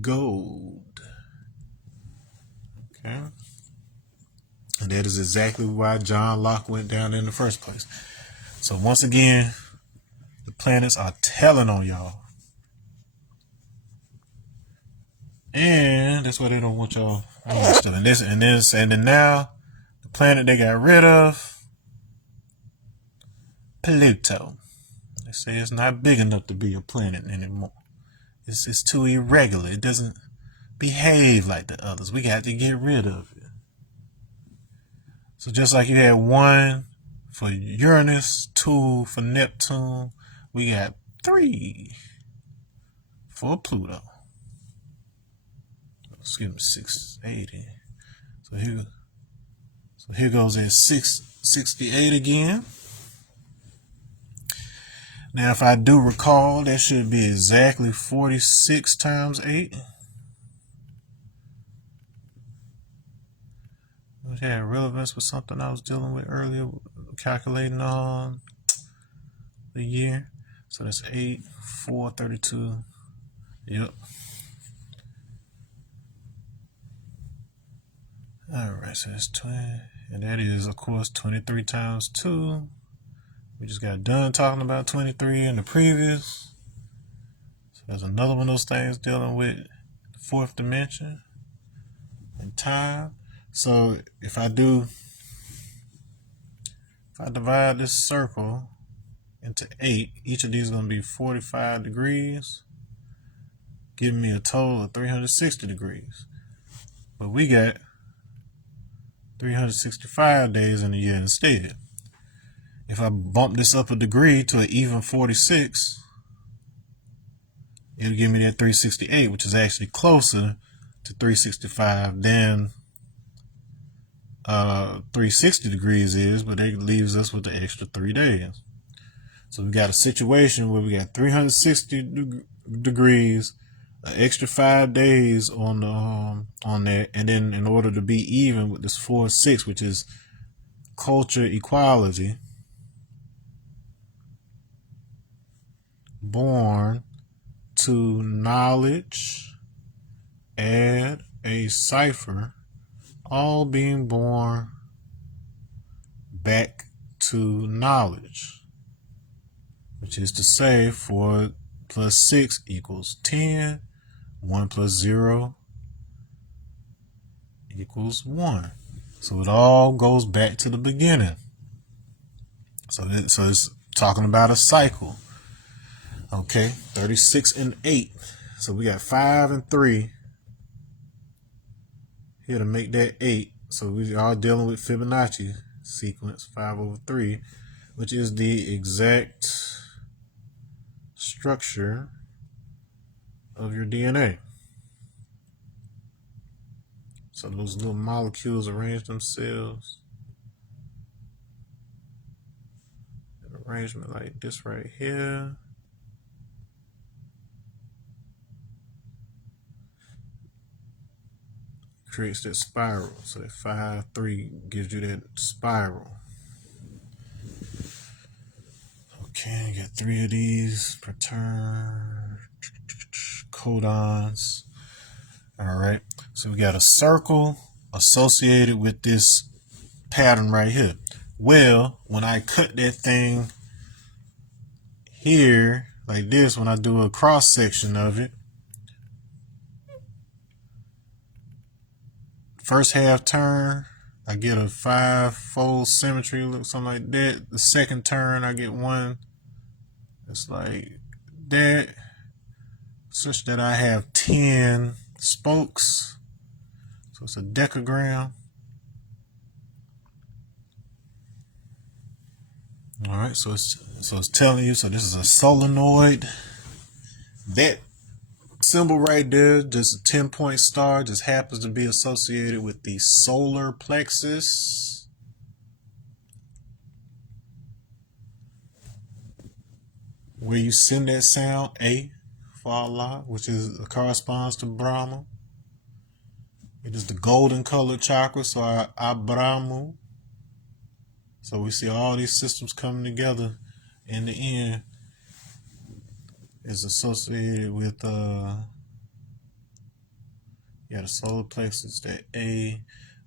gold. Okay. And that is exactly why John Locke went down there in the first place. So once again, the planets are telling on y'all. And that's why they don't want y'all understood. And then now, the planet they got rid of, Pluto. They say it's not big enough to be a planet anymore. It's too irregular. It doesn't behave like the others. We got to get rid of it. So just like you had 1 for Uranus, 2 for Neptune, we got 3 for Pluto. Excuse me, 680. So here goes at 668 again. Now, if I do recall, that should be exactly 46 times 8. It had relevance with something I was dealing with earlier, calculating on the year. So that's 8, 4, 32. Yep. All right, so that's 20. And that is, of course, 23 times 2. We just got done talking about 23 in the previous. So there's another one of those things dealing with the 4th dimension and time. So if I divide this circle into 8, each of these is going to be 45 degrees, giving me a total of 360 degrees. But we got 365 days in a year instead. If I bump this up a degree to an even 46, it'll give me that 368, which is actually closer to 365 than 360 degrees is, but it leaves us with the extra 3 days. So we got a situation where we got 360 degrees, an extra 5 days on that, and then in order to be even with this 4-6, which is culture equality, born to knowledge, add a cipher, all being born back to knowledge, which is to say 4 plus 6 equals 10, 1 plus 0 equals 1. So it all goes back to the beginning. So it's talking about a cycle. Okay, 36 and 8. So we got 5 and 3 here to make that 8. So we are dealing with Fibonacci sequence, 5/3, which is the exact structure of your DNA. So those little molecules arrange themselves in arrangement like this right here. Creates that spiral. So that 5/3 gives you that spiral. Okay, you got 3 of these per turn. Codons. All right. So we got a circle associated with this pattern right here. Well, when I cut that thing here like this, when I do a cross section of it, first half turn, I get a 5-fold symmetry, look something like that. The second turn, I get one that's like that, such that I have 10 spokes. So it's a decagram. All right, so it's telling you. So this is a solenoid. That symbol right there, just a 10-point star, just happens to be associated with the solar plexus. Where you send that sound, A for Allah, which corresponds to Brahma. It is the golden colored chakra, so Abramu. So we see all these systems coming together in the end is associated with the solar plexus, that A.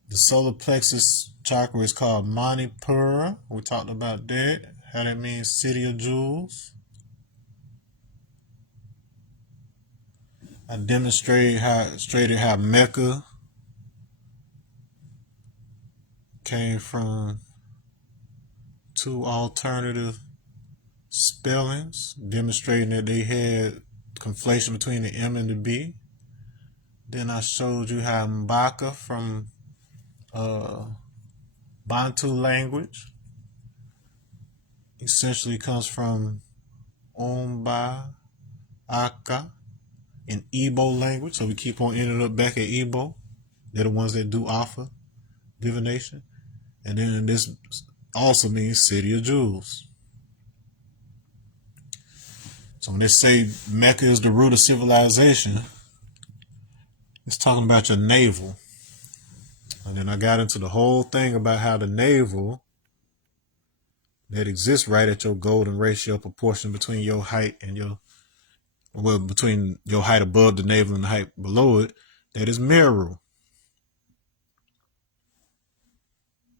The solar plexus chakra is called Manipura. We talked about that, how that means city of jewels. I demonstrated how Mecca came from 2 alternative spellings, demonstrating that they had conflation between the M and the B. Then I showed you how Mbaka from Bantu language essentially comes from Omba Aka in Igbo language. So we keep on ending up back at Igbo. They're the ones that do Alpha divination. And then this also means city of jewels. So when they say Mecca is the root of civilization, it's talking about your navel. And then I got into the whole thing about how the navel that exists right at your golden ratio proportion between your height and between your height above the navel and the height below it, that is Meru.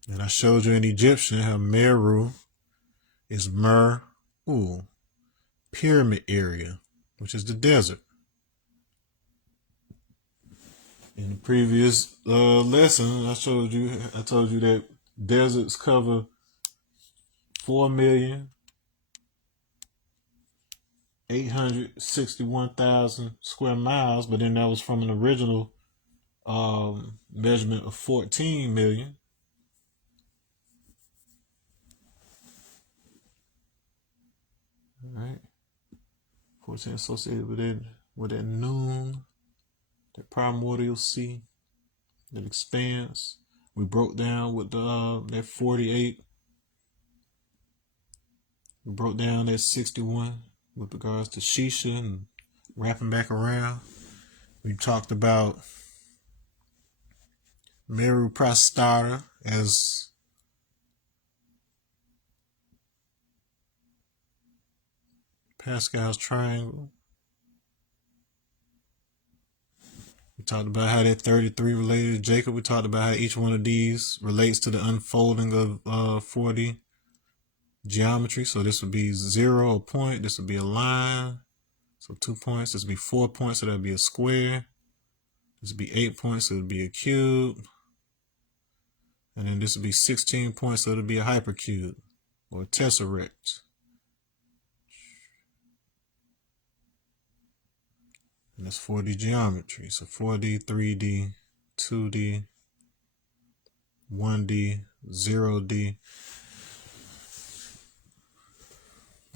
And I showed you in Egyptian how Meru is pyramid area, which is the desert. In the previous lesson, I told you that deserts cover 4,861,000 square miles, but then that was from an original measurement of 14 million. All right, 14 associated with that noon, that primordial sea that expands. We broke down with that 48. We broke down that 61 with regards to Shisha and wrapping back around. We talked about Meru Prostata as Pascal's triangle. We talked about how that 33 related to Jacob. We talked about how each one of these relates to the unfolding of 4D geometry. So this would be 0, a point. This would be a line. So 2 points. This would be 4 points. So that would be a square. This would be 8 points. So it would be a cube. And then this would be 16 points. So it would be a hypercube or a tesseract. And that's 4D geometry. So 4D, 3D, 2D, 1D, 0D.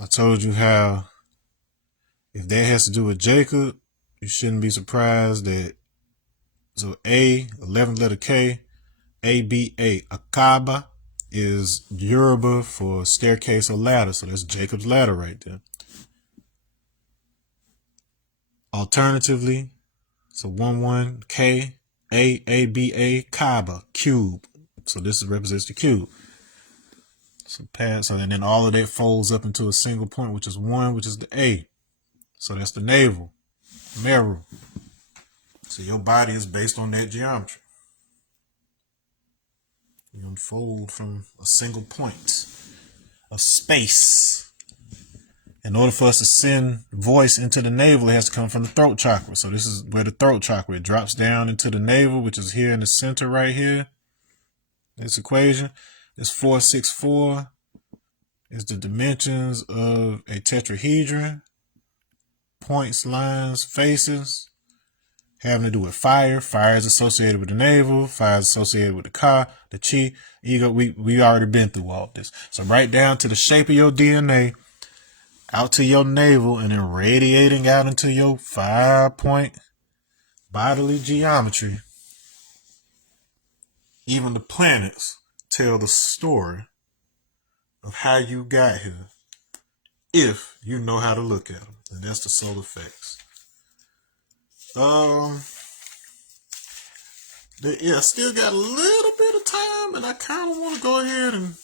I told you how if that has to do with Jacob, you shouldn't be surprised that, so A, 11th letter K, ABA, Akaba, is Yoruba for staircase or ladder. So that's Jacob's ladder right there. Alternatively, so 1 K, ABA, Kaba, cube. So this represents the cube. So and then all of that folds up into a single point, which is 1, which is the A. So that's the navel, Meru. So your body is based on that geometry. You unfold from a single point of space. In order for us to send voice into the navel, it has to come from the throat chakra. So this is where the throat chakra, it drops down into the navel, which is here in the center right here. This equation is 464. Is the dimensions of a tetrahedron. Points, lines, faces. Having to do with fire. Fire is associated with the navel. Fire is associated with the ka, the chi, ego. We already been through all this. So right down to the shape of your DNA, out to your navel, and then radiating out into your 5-point bodily geometry. Even the planets tell the story of how you got here, if you know how to look at them. And that's the solar effects. Yeah, still got a little bit of time, and I kind of want to go ahead and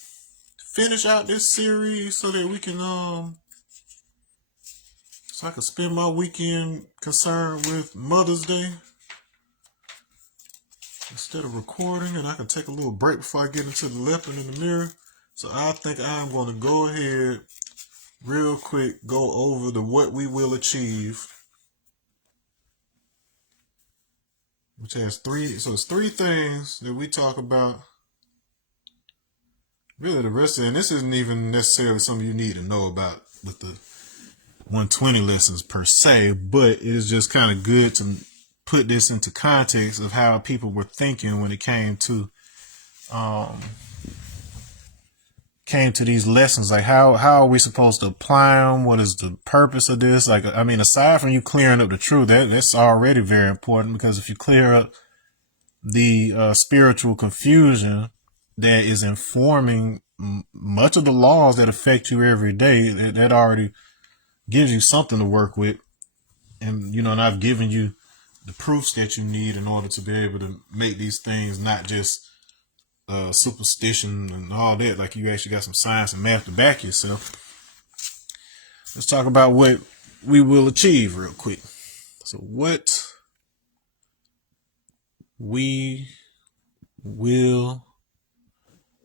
finish out this series so that we can so I can spend my weekend concerned with Mother's Day instead of recording, and I can take a little break before I get into the leopard in the mirror. So I think I'm going to go ahead real quick, go over the what we will achieve, which has it's 3 things that we talk about. Really the rest of it, and this isn't even necessarily something you need to know about with the 120 lessons per se, but it is just kind of good to put this into context of how people were thinking when it came to these lessons. Like how are we supposed to apply them? What is the purpose of this? Like, I mean, aside from you clearing up the truth, that's already very important, because if you clear up the spiritual confusion that is informing much of the laws that affect you every day, that already gives you something to work with. And, and I've given you the proofs that you need in order to be able to make these things not just superstition and all that. Like, you actually got some science and math to back yourself. Let's talk about what we will achieve real quick. So what we will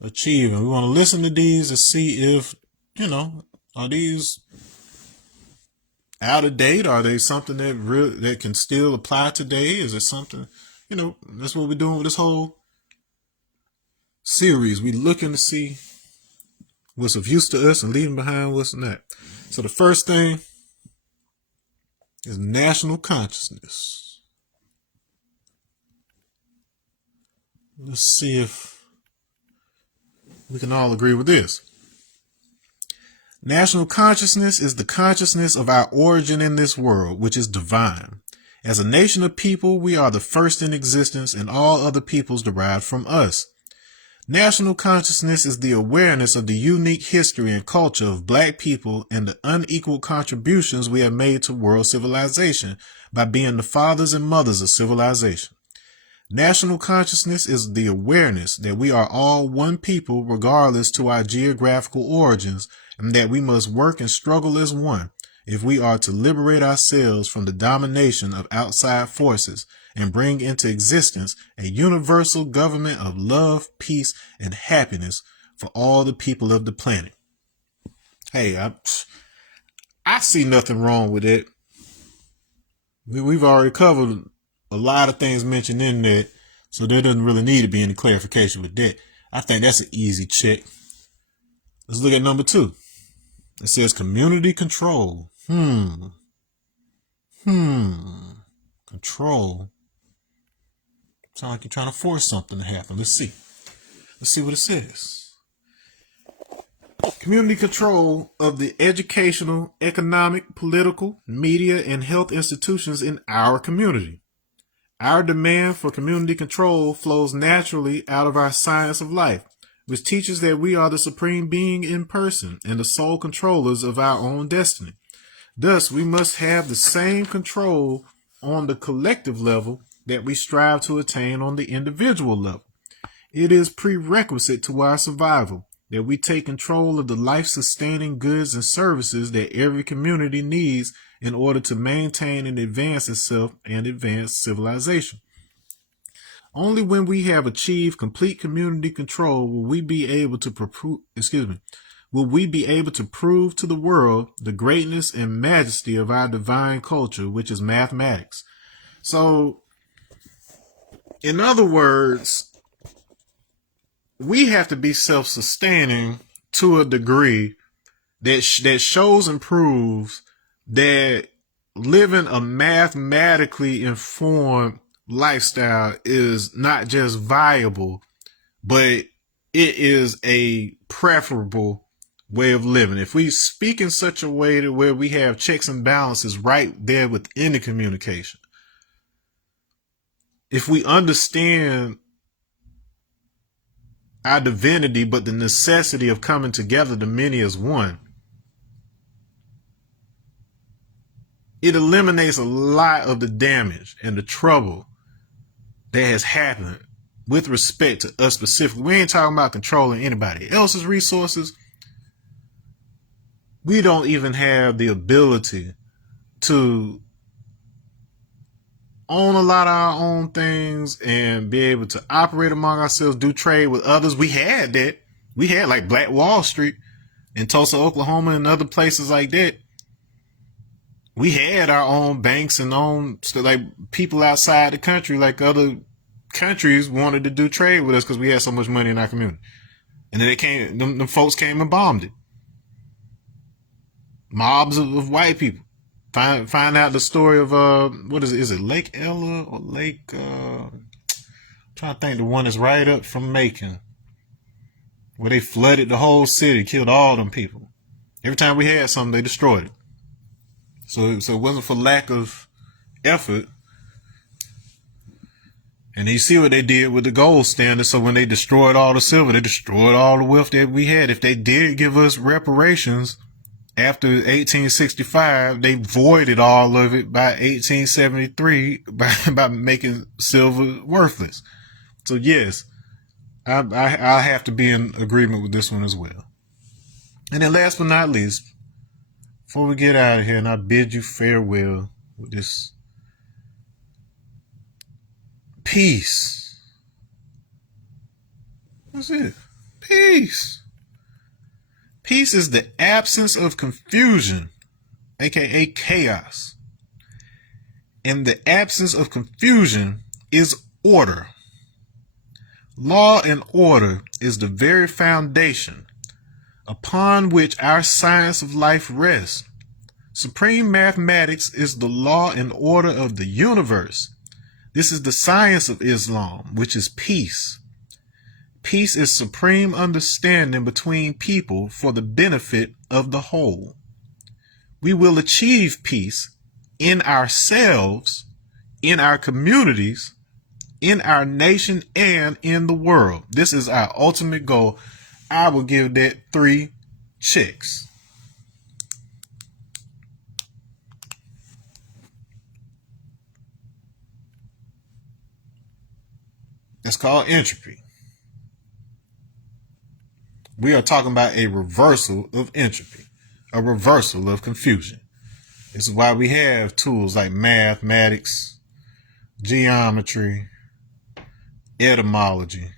achieve. And we want to listen to these to see if, are these out of date? Are they something that can still apply today? Is it something, that's what we're doing with this whole series. We looking to see what's of use to us and leaving behind what's not. So the first thing is national consciousness. Let's see if we can all agree with this. National consciousness is the consciousness of our origin in this world, which is divine. As a nation of people, we are the first in existence, and all other peoples derived from us. National consciousness is the awareness of the unique history and culture of Black people and the unequal contributions we have made to world civilization by being the fathers and mothers of civilization. National consciousness is the awareness that we are all one people regardless to our geographical origins, and that we must work and struggle as one. if we are to liberate ourselves from the domination of outside forces and bring into existence a universal government of love, peace, and happiness for all the people of the planet. Hey, I see nothing wrong with it. We've already covered a lot of things mentioned in that, so there doesn't really need to be any clarification with that. I think that's an easy check. Let's look at number 2. It says community control. Control. Sound like you're trying to force something to happen. Let's see. Let's see what it says. Community control of the educational, economic, political, media, and health institutions in our community. Our demand for community control flows naturally out of our science of life, which teaches that we are the supreme being in person and the sole controllers of our own destiny. Thus, we must have the same control on the collective level that we strive to attain on the individual level. It is prerequisite to our survival that we take control of the life-sustaining goods and services that every community needs in order to maintain and advance itself and advance civilization. Only when we have achieved complete community control will we be able to prove to the world the greatness and majesty of our divine culture, which is mathematics. So, in other words, we have to be self-sustaining to a degree that shows and proves that living a mathematically informed lifestyle is not just viable, but it is a preferable way of living. If we speak in such a way that where we have checks and balances right there within the communication, if we understand our divinity, but the necessity of coming together, the many as one, it eliminates a lot of the damage and the trouble that has happened with respect to us specifically. We ain't talking about controlling anybody else's resources. We don't even have the ability to own a lot of our own things and be able to operate among ourselves, do trade with others. We had that. We had like Black Wall Street in Tulsa, Oklahoma, and other places like that. We had our own banks and like people outside the country, like other countries wanted to do trade with us because we had so much money in our community. And then them folks came and bombed it. Mobs of white people. Find out the story of what is it? Is it Lake Ella or Lake? I'm trying to think the one that's right up from Macon, where they flooded the whole city, killed all them people. Every time we had something, they destroyed it. So it wasn't for lack of effort. And you see what they did with the gold standard. So when they destroyed all the silver, they destroyed all the wealth that we had. If they did give us reparations after 1865, they voided all of it by 1873 by making silver worthless. So yes, I have to be in agreement with this one as well. And then last but not least, before we get out of here and I bid you farewell with this peace. That's it. Peace. Peace is the absence of confusion, aka chaos. And the absence of confusion is order. Law and order is the very foundation upon which our science of life rests. Supreme mathematics is the law and order of the universe. This is the science of Islam, which is peace. Peace is supreme understanding between people for the benefit of the whole. We will achieve peace in ourselves, in our communities, in our nation, and in the world. This is our ultimate goal. I will give that 3 checks. That's called entropy. We are talking about a reversal of entropy, a reversal of confusion. This is why we have tools like mathematics, geometry, etymology,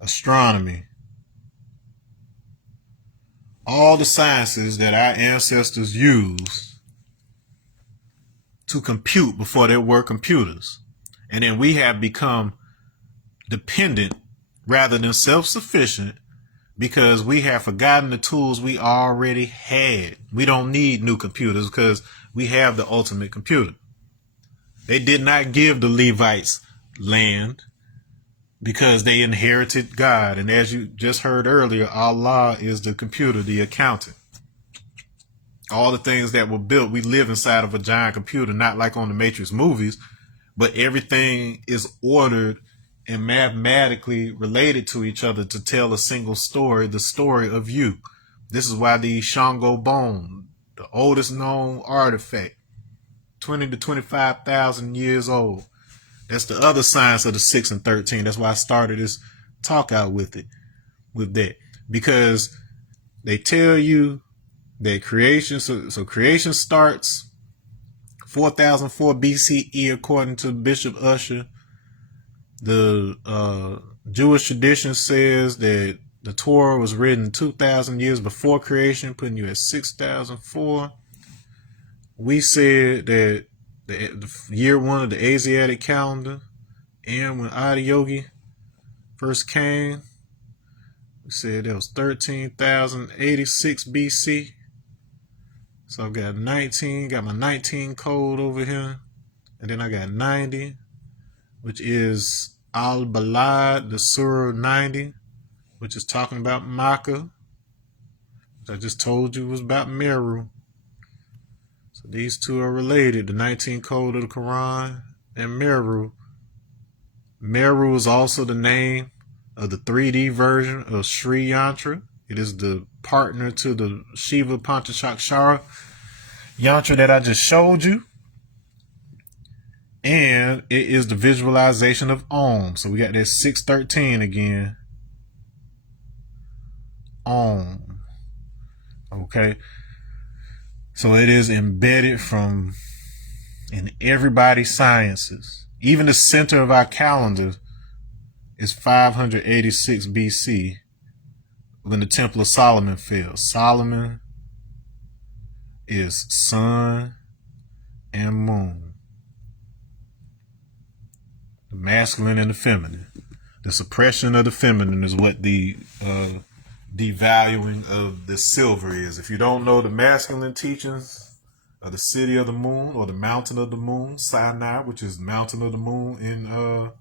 astronomy, all the sciences that our ancestors used to compute before there were computers. And then we have become dependent rather than self-sufficient because we have forgotten the tools we already had. We don't need new computers because we have the ultimate computer. They did not give the Levites land because they inherited God. And as you just heard earlier, Allah is the computer, the accountant. All the things that were built, we live inside of a giant computer, not like on the Matrix movies, but everything is ordered and mathematically related to each other to tell a single story, the story of you. This is why the Shango bone, the oldest known artifact, 20 to 25,000 years old. That's the other science of the 6 and 13. That's why I started this talk out with that. Because they tell you that creation, so creation starts 4004 BCE according to Bishop Ussher. The Jewish tradition says that the Torah was written 2,000 years before creation, putting you at 6,004. We said that the year one of the Asiatic calendar, and when Adiyogi first came, we said that was 13,086 BC. So I've got 19, got my 19 code over here. And then I got 90, which is Al-Balad, the Surah 90, which is talking about Makkah, which I just told you was about Meru. So these two are related, the 19 code of the Quran and Meru. Meru is also the name of the 3D version of Sri Yantra. It is the partner to the Shiva Panchachakshara Yantra that I just showed you. And it is the visualization of Om. So we got that 613 again. Om. Okay. So it is embedded in everybody's sciences. Even the center of our calendar is 586 BC when the Temple of Solomon fell. Solomon is sun and moon. The masculine and the feminine. The suppression of the feminine is what the devaluing of the silver is. If you don't know the masculine teachings of the city of the moon or the mountain of the moon, Sinai, which is the mountain of the moon in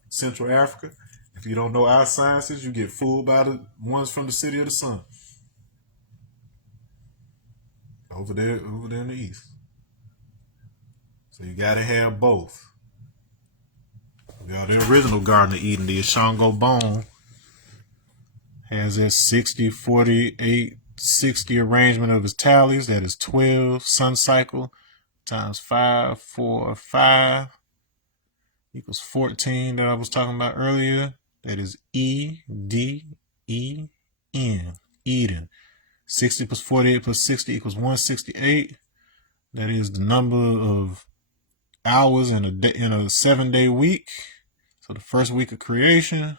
Central Africa, if you don't know our sciences, you get fooled by the ones from the city of the sun. Over there in the east. So you got to have both. We got the original Garden of Eden, the Ashango bone, has that 60, 48, 60 arrangement of his tallies. That is 12 sun cycle times 5, 4, 5 equals 14 that I was talking about earlier. That is EDEN, Eden. 60 plus 48 plus 60 equals 168. That is the number of hours in a 7-day week. So the first week of creation.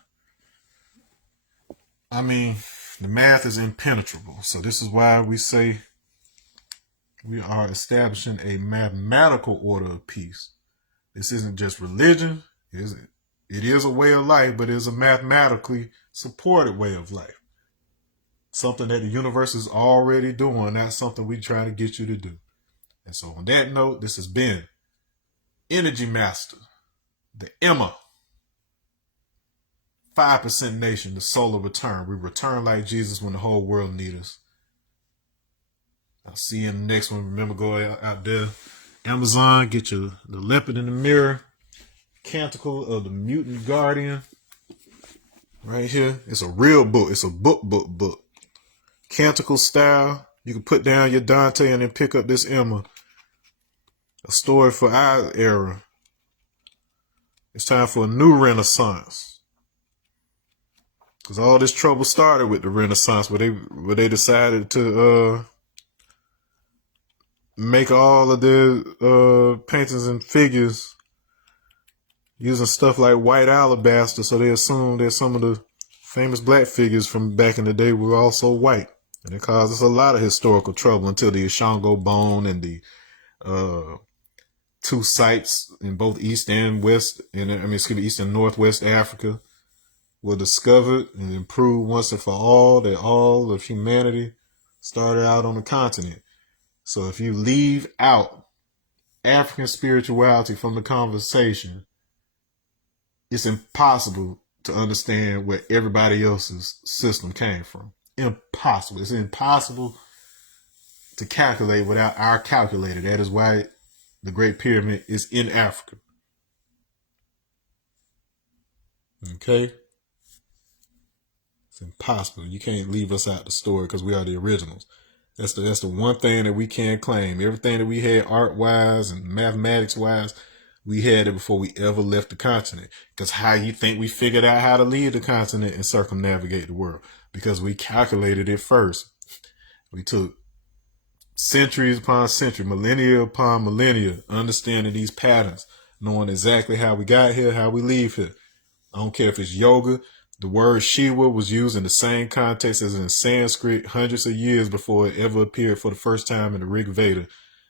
I mean, the math is impenetrable. So this is why we say we are establishing a mathematical order of peace. This isn't just religion. It is a way of life, but it is a mathematically supported way of life. Something that the universe is already doing. That's something we try to get you to do. And so on that note, this has been Energy Master, the EMA, 5% Nation, the solar return. We return like Jesus when the whole world needs us. I'll see you in the next one. Remember, go out there, Amazon, get the Leopard in the Mirror, Canticle of the Mutant Guardian. Right here. It's a real book. It's a book. Canticle style. You can put down your Dante and then pick up this Emma. A story for our era. It's time for a new renaissance. Because all this trouble started with the Renaissance where they decided to make all of their paintings and figures using stuff like white alabaster, so they assume that some of the famous black figures from back in the day were also white. And it caused us a lot of historical trouble until the Ishango bone and the two sites in both East and West, East and Northwest Africa were discovered and improved once and for all, that all of humanity started out on the continent. So if you leave out African spirituality from the conversation, it's impossible to understand where everybody else's system came from. Impossible. It's impossible to calculate without our calculator. That is why the Great Pyramid is in Africa. Okay? It's impossible. You can't leave us out the story because we are the originals. That's the one thing that we can't claim. Everything that we had art-wise and mathematics-wise, we had it before we ever left the continent. Because how you think we figured out how to leave the continent and circumnavigate the world? Because we calculated it first. We took centuries upon century, millennia upon millennia, understanding these patterns, knowing exactly how we got here, how we leave here. I don't care if it's yoga. The word Shiva was used in the same context as in Sanskrit hundreds of years before it ever appeared for the first time in the Rig Veda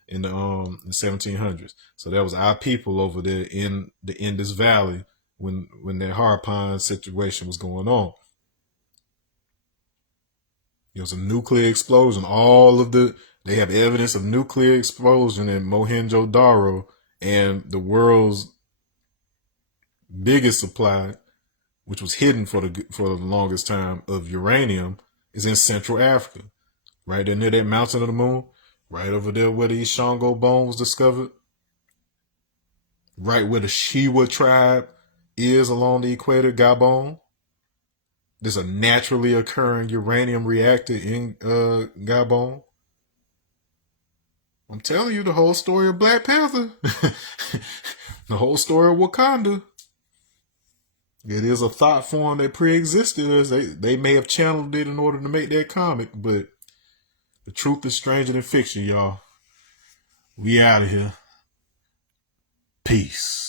in the 1700s. So that was our people over there in the Indus Valley when that Harappan situation was going on. It was a nuclear explosion. They have evidence of nuclear explosion in Mohenjo-Daro, and the world's biggest supply, which was hidden for the longest time, of uranium, is in Central Africa, right there near that mountain of the moon, right over there where the Ishango bone was discovered, right where the Shiwa tribe is along the equator, Gabon. There's a naturally occurring uranium reactor in Gabon. I'm telling you the whole story of Black Panther, the whole story of Wakanda. It is a thought form that pre-existed us. They may have channeled it in order to make that comic, but the truth is stranger than fiction, y'all. We out of here. Peace.